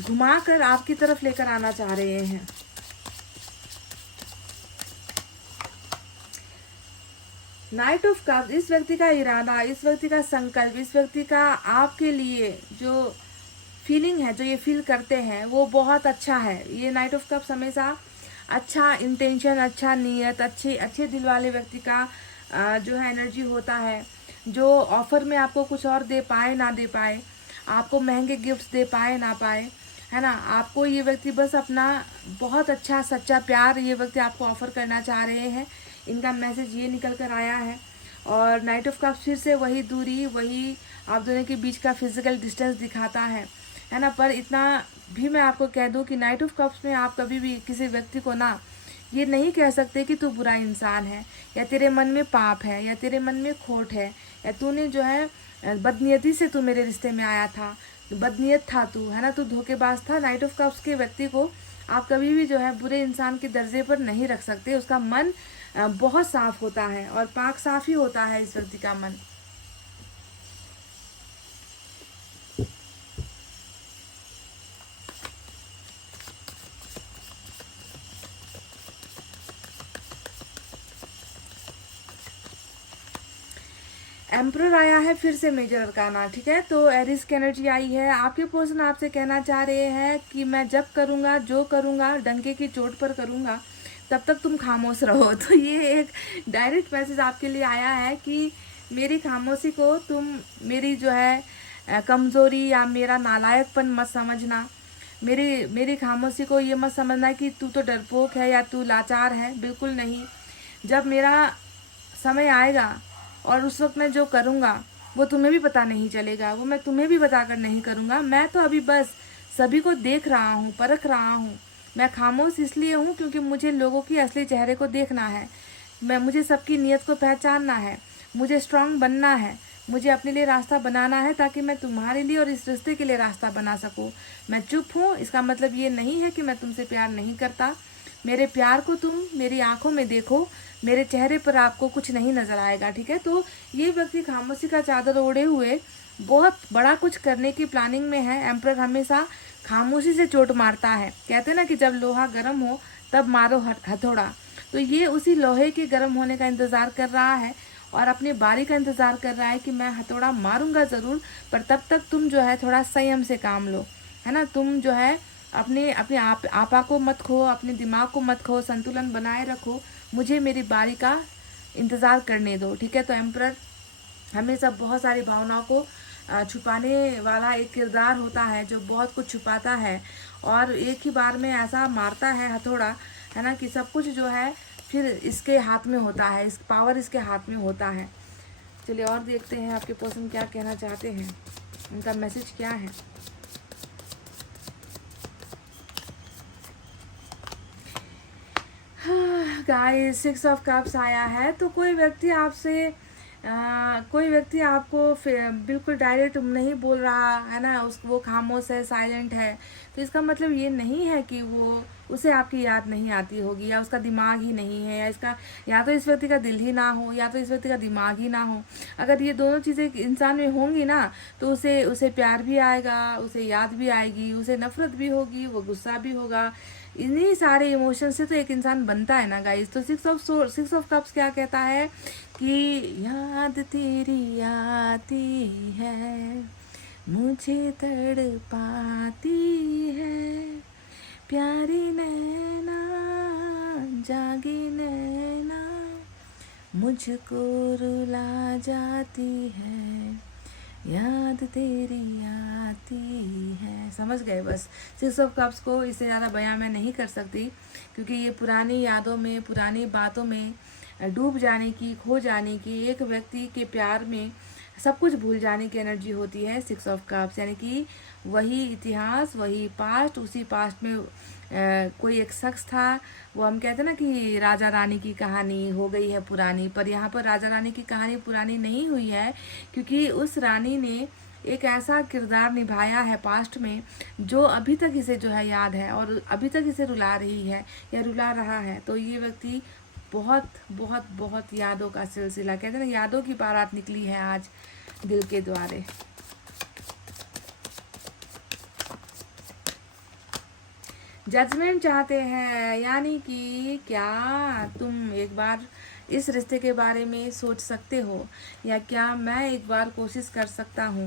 घुमाकर आपकी तरफ लेकर आना चाह रहे हैं। नाइट ऑफ कप्स, इस व्यक्ति का इरादा, इस व्यक्ति का संकल्प, इस व्यक्ति का आपके लिए जो फीलिंग है, जो ये फील करते हैं, वो बहुत अच्छा है। ये नाइट ऑफ कप्स हमेशा अच्छा इंटेंशन, अच्छा नीयत, अच्छे दिल वाले व्यक्ति का जो है एनर्जी होता है, जो ऑफर में आपको कुछ और दे पाए ना दे पाए, आपको महंगे गिफ्ट्स दे पाए ना पाए, है ना, आपको ये व्यक्ति बस अपना बहुत अच्छा सच्चा प्यार ये व्यक्ति आपको ऑफर करना चाह रहे हैं। इनका मैसेज ये निकल कर आया है। और नाइट ऑफ कप्स फिर से वही दूरी, वही आप दोनों के बीच का फिजिकल डिस्टेंस दिखाता है ना। पर इतना भी मैं आपको कह दूं कि नाइट ऑफ कप्स में आप कभी भी किसी व्यक्ति को ना ये नहीं कह सकते कि तू बुरा इंसान है, या तेरे मन में पाप है, या तेरे मन में खोट है, या तूने जो है बदनीयती से तू मेरे रिश्ते में आया था, बदनीयत था तू, है ना, तू धोखेबाज था। नाइट ऑफ कप्स के व्यक्ति को आप कभी भी जो है बुरे इंसान के दर्जे पर नहीं रख सकते। उसका मन बहुत साफ होता है और पाक साफ ही होता है इस व्यक्ति का मन। एम्परर आया है फिर से मेजर अरकाना, ठीक है। तो एरिस की एनर्जी आई है। आपके पर्सन आपसे कहना चाह रहे हैं कि मैं जब करूँगा, जो करूँगा, डंके की चोट पर करूँगा, तब तक तुम खामोश रहो। तो ये एक डायरेक्ट मैसेज आपके लिए आया है कि मेरी खामोशी को तुम मेरी जो है कमज़ोरी या मेरा नालायकपन मत समझना। मेरी खामोशी को ये मत समझना कि तू तो डरपोक है या तू लाचार है, बिल्कुल नहीं। जब मेरा समय आएगा और उस वक्त मैं जो करूँगा वो तुम्हें भी पता नहीं चलेगा, वो मैं तुम्हें भी बताकर नहीं करूँगा। मैं तो अभी बस सभी को देख रहा हूँ, परख रहा हूँ। मैं खामोश इसलिए हूँ क्योंकि मुझे लोगों की असली चेहरे को देखना है। मुझे सबकी नीयत को पहचानना है, मुझे स्ट्रांग बनना है, मुझे अपने लिए रास्ता बनाना है ताकि मैं तुम्हारे लिए और इस रिश्ते के लिए रास्ता बना सकूं। मैं चुप हूँ, इसका मतलब ये नहीं है कि मैं तुमसे प्यार नहीं करता। मेरे प्यार को तुम मेरी आंखों में देखो, मेरे चेहरे पर आपको कुछ नहीं नजर आएगा, ठीक है। तो ये व्यक्ति खामोशी का चादर ओढ़े हुए बहुत बड़ा कुछ करने की प्लानिंग में है। एम्परर हमेशा खामोशी से चोट मारता है। कहते हैं ना कि जब लोहा गर्म हो तब मारो हथौड़ा। तो ये उसी लोहे के गर्म होने का इंतज़ार कर रहा है और अपनी बारी का इंतज़ार कर रहा है कि मैं हथौड़ा मारूंगा ज़रूर, पर तब तक तुम जो है थोड़ा संयम से काम लो, है ना। तुम जो है अपने आपा को मत खो, अपने दिमाग को मत खो, संतुलन बनाए रखो, मुझे मेरी बारी का इंतज़ार करने दो, ठीक है। तो एम्परर हमेशा बहुत सारी भावनाओं को छुपाने वाला एक किरदार होता है जो बहुत कुछ छुपाता है और एक ही बार में ऐसा मारता है हथौड़ा, है ना, कि सब कुछ जो है फिर इसके हाथ में होता है, इस पावर इसके हाथ में होता है। चलिए और देखते हैं आपके पर्सन क्या कहना चाहते हैं, उनका मैसेज क्या है। गाइस 6 ऑफ कप्स आया है। तो कोई व्यक्ति आपको बिल्कुल डायरेक्ट नहीं बोल रहा है ना, वो खामोश है, साइलेंट है। तो इसका मतलब ये नहीं है कि उसे आपकी याद नहीं आती होगी या उसका दिमाग ही नहीं है या तो इस व्यक्ति का दिल ही ना हो या तो इस व्यक्ति का दिमाग ही ना हो। अगर ये दोनों चीज़ें इंसान में होंगी ना तो उसे प्यार भी आएगा, उसे याद भी आएगी, उसे नफरत भी होगी, वो गुस्सा भी होगा। इन्हीं सारे इमोशन से तो एक इंसान बनता है ना गाइस। तो 6 ऑफ कप्स क्या कहता है कि याद तेरी आती है, मुझे तड़पाती है, प्यारी नैना जागी नैना मुझको रुला जाती है, याद तेरी आती है। समझ गए बस। 6 ऑफ कप्स को इससे ज़्यादा बयां मैं नहीं कर सकती क्योंकि ये पुरानी यादों में, पुरानी बातों में डूब जाने की, खो जाने की, एक व्यक्ति के प्यार में सब कुछ भूल जाने की एनर्जी होती है 6 ऑफ कप्स। यानी कि वही इतिहास, वही पास्ट, उसी पास्ट में कोई एक शख्स था। वो हम कहते हैं ना कि राजा रानी की कहानी हो गई है पुरानी, पर यहाँ पर राजा रानी की कहानी पुरानी नहीं हुई है क्योंकि उस रानी ने एक ऐसा किरदार निभाया है पास्ट में जो अभी तक इसे जो है याद है और अभी तक इसे रुला रही है या रुला रहा है। तो ये व्यक्ति बहुत बहुत बहुत यादों का सिलसिला, कहते हैं ना, यादों की बारात निकली है आज दिल के द्वारे। जजमेंट चाहते हैं, यानी कि क्या तुम एक बार इस रिश्ते के बारे में सोच सकते हो या क्या मैं एक बार कोशिश कर सकता हूँ,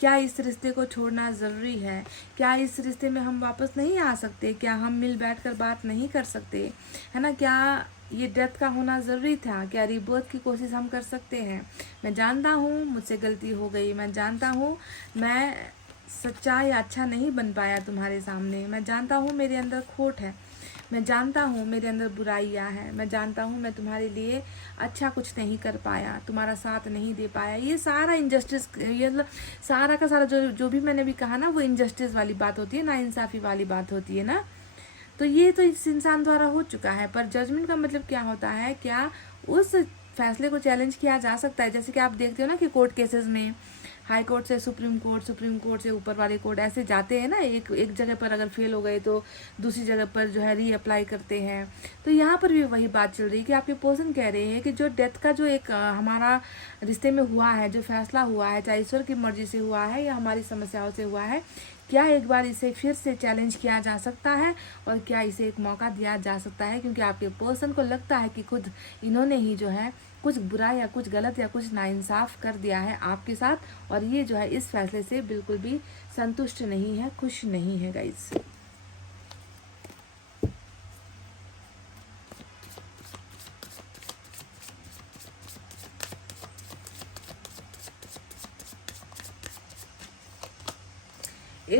क्या इस रिश्ते को छोड़ना ज़रूरी है, क्या इस रिश्ते में हम वापस नहीं आ सकते, क्या हम मिल बैठ कर बात नहीं कर सकते, है ना, क्या ये डेथ का होना ज़रूरी था, क्या रिबर्थ की कोशिश हम कर सकते हैं। मैं जानता हूँ मुझसे गलती हो गई, मैं जानता हूँ मैं सच्चा या अच्छा नहीं बन पाया तुम्हारे सामने, मैं जानता हूँ मेरे अंदर खोट है, मैं जानता हूँ मेरे अंदर बुराइयाँ हैं, मैं जानता हूँ मैं तुम्हारे लिए अच्छा कुछ नहीं कर पाया, तुम्हारा साथ नहीं दे पाया। ये सारा इनजस्टिस, ये मतलब सारा का सारा जो भी मैंने भी कहा ना वो इनजस्टिस वाली बात होती है, नाइंसाफ़ी वाली बात होती है ना। तो ये तो इस इंसान द्वारा हो चुका है। पर जजमेंट का मतलब क्या होता है, क्या उस फैसले को चैलेंज किया जा सकता है। जैसे कि आप देखते हो ना कि कोर्ट केसेस में हाई कोर्ट से सुप्रीम कोर्ट से ऊपर वाले कोर्ट ऐसे जाते हैं ना, एक जगह पर अगर फेल हो गए तो दूसरी जगह पर जो है रीअप्लाई करते हैं। तो यहाँ पर भी वही बात चल रही है कि आपके पर्सन कह रहे हैं कि जो डेथ का जो एक हमारा रिश्ते में हुआ है, जो फैसला हुआ है, चाहे ईश्वर की मर्जी से हुआ है या हमारी समस्याओं से हुआ है, क्या एक बार इसे फिर से चैलेंज किया जा सकता है और क्या इसे एक मौका दिया जा सकता है। क्योंकि आपके पर्सन को लगता है कि खुद इन्होंने ही जो है कुछ बुरा या कुछ गलत या कुछ नाइंसाफ़ कर दिया है आपके साथ और ये जो है इस फैसले से बिल्कुल भी संतुष्ट नहीं है, खुश नहीं है गाइस।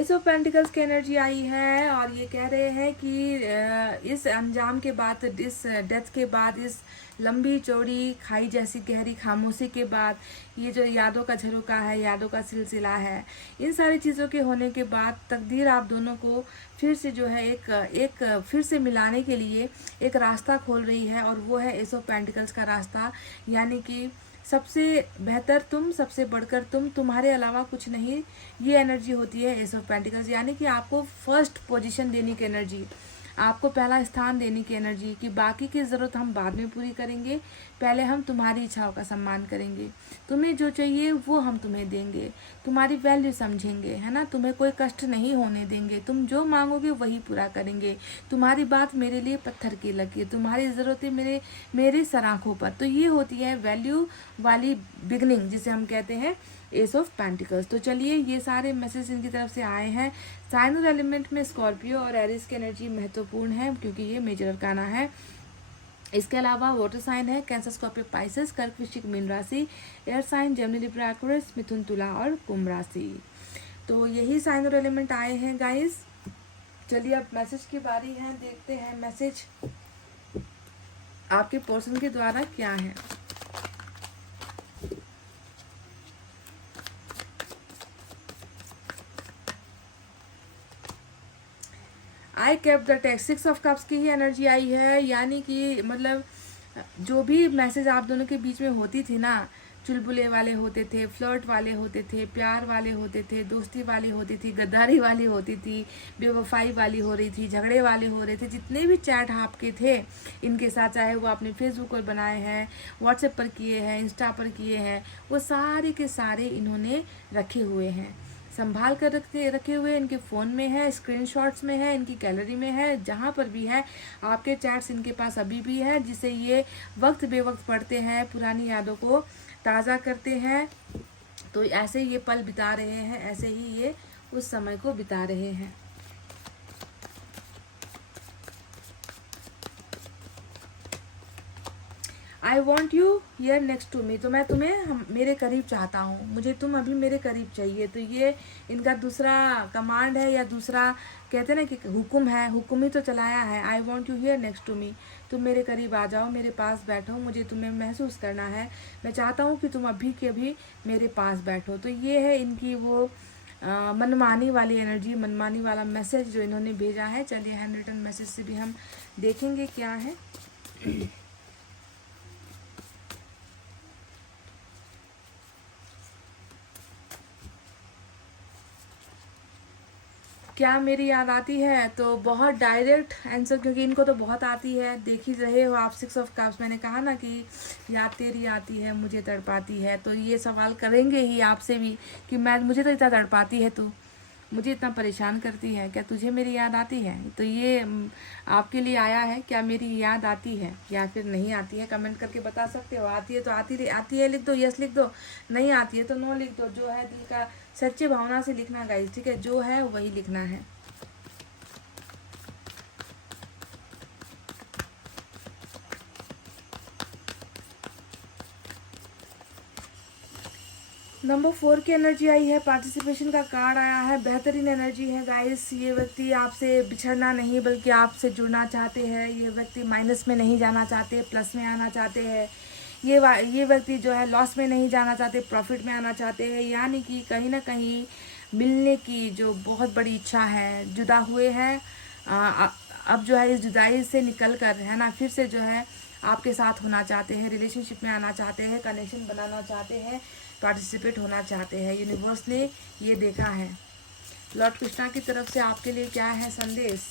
एस ऑफ पेंटिकल्स की एनर्जी आई है और ये कह रहे हैं कि इस अंजाम के बाद, इस डेथ के बाद, इस लंबी चौड़ी खाई जैसी गहरी खामोशी के बाद, ये जो यादों का झरोका है, यादों का सिलसिला है, इन सारी चीज़ों के होने के बाद तकदीर आप दोनों को फिर से जो है एक फिर से मिलाने के लिए एक रास्ता खोल रही है, और वो है एस ऑफ पेंटिकल्स का रास्ता। यानी कि सबसे बेहतर तुम, सबसे बढ़कर तुम, तुम्हारे अलावा कुछ नहीं, ये एनर्जी होती है एस ऑफ पेंटिकल्स। यानी कि आपको फर्स्ट पोजीशन देने की एनर्जी, आपको पहला स्थान देने की एनर्जी, कि बाकी की ज़रूरत हम बाद में पूरी करेंगे, पहले हम तुम्हारी इच्छाओं का सम्मान करेंगे, तुम्हें जो चाहिए वो हम तुम्हें देंगे, तुम्हारी वैल्यू समझेंगे, है ना, तुम्हें कोई कष्ट नहीं होने देंगे, तुम जो मांगोगे वही पूरा करेंगे, तुम्हारी बात मेरे लिए पत्थर की लकीर, तुम्हारी ज़रूरतें मेरे सराखों पर। तो ये होती है वैल्यू वाली बिगनिंग, जिसे हम कहते हैं एस ऑफ पेंटिकल्स। तो चलिए, ये सारे मैसेज इनकी तरफ से आए हैं। साइन और एलिमेंट में स्कॉर्पियो और एरिस की एनर्जी महत्वपूर्ण है, क्योंकि ये मेजर अरकाना है। इसके अलावा वाटर साइन है कैंसर, स्कॉर्पियो, पाइसेस, कर्क, वृश्चिक, मीन राशि। Air sign Gemini, Libra, Aquarius, मिथुन, तुला और कुंभ राशि। तो यही साइन और एलिमेंट आए हैं गाइस। चलिए अब मैसेज की बारी है, देखते हैं मैसेज आपके पर्सन के द्वारा क्या है। I cap the text, 6 of cups की ही एनर्जी आई है। यानी कि मतलब जो भी मैसेज आप दोनों के बीच में होती थी ना, चुलबुले वाले होते थे, फ्लर्ट वाले होते थे, प्यार वाले होते थे, दोस्ती वाली होती थी, गद्दारी वाली होती थी, बेवफाई वाली हो रही थी, झगड़े वाले हो रहे थे, जितने भी चैट आपके थे इनके साथ, चाहे वो आपने फेसबुक पर बनाए हैं, व्हाट्सएप पर किए हैं, इंस्टा पर किए हैं, वो सारे के सारे इन्होंने रखे हुए हैं, संभाल कर रखे हुए इनके फ़ोन में है, स्क्रीनशॉट्स में है, इनकी गैलरी में है, जहाँ पर भी है आपके चैट्स इनके पास अभी भी है, जिसे ये वक्त बेवक्त पढ़ते हैं, पुरानी यादों को ताज़ा करते हैं। तो ऐसे ये पल बिता रहे हैं, ऐसे ही ये उस समय को बिता रहे हैं। I want you here next to me, तो मैं तुम्हें मेरे करीब चाहता हूँ, मुझे तुम अभी मेरे करीब चाहिए। तो ये इनका दूसरा कमांड है, या दूसरा कहते हैं ना कि हुक्म है, हुक्म ही तो चलाया है। I want you here next to me, तुम मेरे करीब आ जाओ, मेरे पास बैठो, मुझे तुम्हें महसूस करना है, मैं चाहता हूँ कि तुम अभी के अभी मेरे पास बैठो। तो ये है इनकी वो मनमानी वाली एनर्जी, मनमानी वाला मैसेज जो इन्होंने भेजा है। चलिए हैंड रिटन मैसेज से भी हम देखेंगे क्या है। क्या मेरी याद आती है? तो बहुत डायरेक्ट आंसर, क्योंकि इनको तो बहुत आती है, देख ही रहे हो आप 6 ऑफ कप्स। मैंने कहा ना कि याद तेरी आती है, मुझे तड़पाती है। तो ये सवाल करेंगे ही आपसे भी कि मुझे तो इतना तड़पाती है तू, मुझे इतना परेशान करती है, क्या तुझे मेरी याद आती है? तो ये आपके लिए आया है, क्या मेरी याद आती है या फिर नहीं आती है? कमेंट करके बता सकते हो। आती है तो आती है लिख दो, यस लिख दो, नहीं आती है तो नो लिख दो। जो है दिल का सच्चे भावना से लिखना गाइस, ठीक है, जो है वही लिखना है। नंबर 4 की एनर्जी आई है, पार्टिसिपेशन का कार्ड आया है, बेहतरीन एनर्जी है गाइस। ये व्यक्ति आपसे बिछड़ना नहीं बल्कि आपसे जुड़ना चाहते हैं। ये व्यक्ति माइनस में नहीं जाना चाहते, प्लस में आना चाहते हैं। ये व्यक्ति जो है लॉस में नहीं जाना चाहते, प्रॉफिट में आना चाहते हैं। यानी कि कहीं ना कहीं मिलने की जो बहुत बड़ी इच्छा है, जुदा हुए हैं, अब जो है इस जुदाई से निकल कर, है ना, फिर से जो है आपके साथ होना चाहते हैं, रिलेशनशिप में आना चाहते हैं, कनेक्शन बनाना चाहते हैं, पार्टिसिपेट होना चाहते हैं। यूनिवर्स ने ये देखा है। लॉर्ड कृष्णा की तरफ से आपके लिए क्या है संदेश?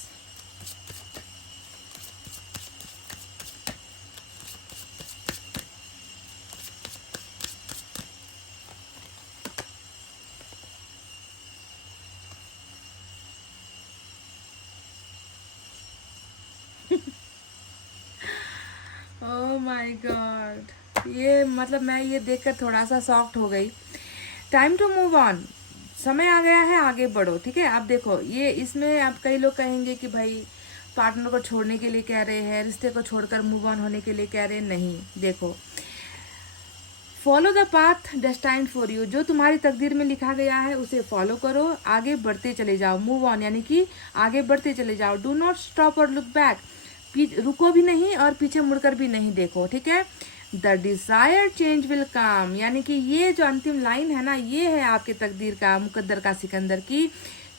ओह माय गॉड, ये मतलब मैं ये देखकर थोड़ा सा सॉफ्ट हो गई। टाइम टू मूव ऑन, समय आ गया है, आगे बढ़ो, ठीक है। अब देखो ये इसमें अब कई लोग कहेंगे कि भाई पार्टनर को छोड़ने के लिए कह रहे हैं, रिश्ते को छोड़कर मूव ऑन होने के लिए कह रहे हैं। नहीं, देखो follow the path destined for you, जो तुम्हारी तकदीर में लिखा गया है उसे फॉलो करो, आगे बढ़ते चले जाओ। मूव ऑन यानी कि आगे बढ़ते चले जाओ। डू नॉट स्टॉप और लुक बैक, रुको भी नहीं और पीछे मुड़कर भी नहीं देखो, ठीक है। The desire change will come, यानी कि ये जो अंतिम लाइन है ना, ये है आपके तकदीर का, मुकद्दर का सिकंदर की।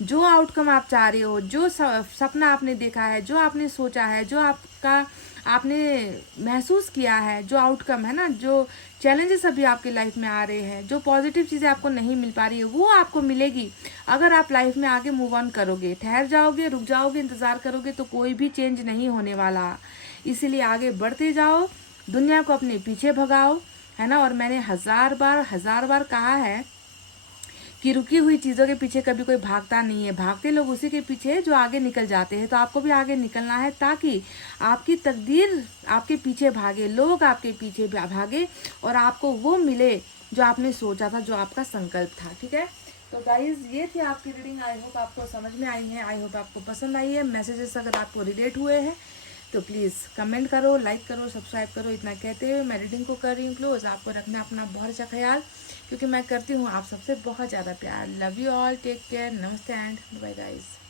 जो आउटकम आप चाह रहे हो, जो सपना आपने देखा है, जो आपने सोचा है, जो आपने महसूस किया है, जो आउटकम है ना, जो चैलेंजेस अभी आपके लाइफ में आ रहे हैं, जो पॉजिटिव चीज़ें आपको नहीं मिल पा रही है, वो आपको मिलेगी अगर आप लाइफ में आगे मूव ऑन करोगे। ठहर जाओगे, रुक जाओगे, इंतज़ार करोगे तो कोई भी चेंज नहीं होने वाला। इसीलिए आगे बढ़ते जाओ, दुनिया को अपने पीछे भगाओ, है ना। और मैंने हजार बार कहा है कि रुकी हुई चीज़ों के पीछे कभी कोई भागता नहीं है, भागते लोग उसी के पीछे जो आगे निकल जाते हैं। तो आपको भी आगे निकलना है ताकि आपकी तकदीर आपके पीछे भागे, लोग आपके पीछे भागे और आपको वो मिले जो आपने सोचा था, जो आपका संकल्प था, ठीक है। तो गाइज ये थी आपकी रीडिंग। आई होप आपको समझ में आई है, आई होप आपको पसंद आई है। मैसेजेस अगर आपको रिलेट हुए हैं तो प्लीज़ कमेंट करो, लाइक करो, सब्सक्राइब करो। इतना कहते हुए मैं रीडिंग को कर रही हूँ क्लोज। आपको रखना अपना बहुत अच्छा ख्याल, क्योंकि मैं करती हूँ आप सबसे बहुत ज़्यादा प्यार। Love you all, take care, नमस्ते एंड बाय गाइस।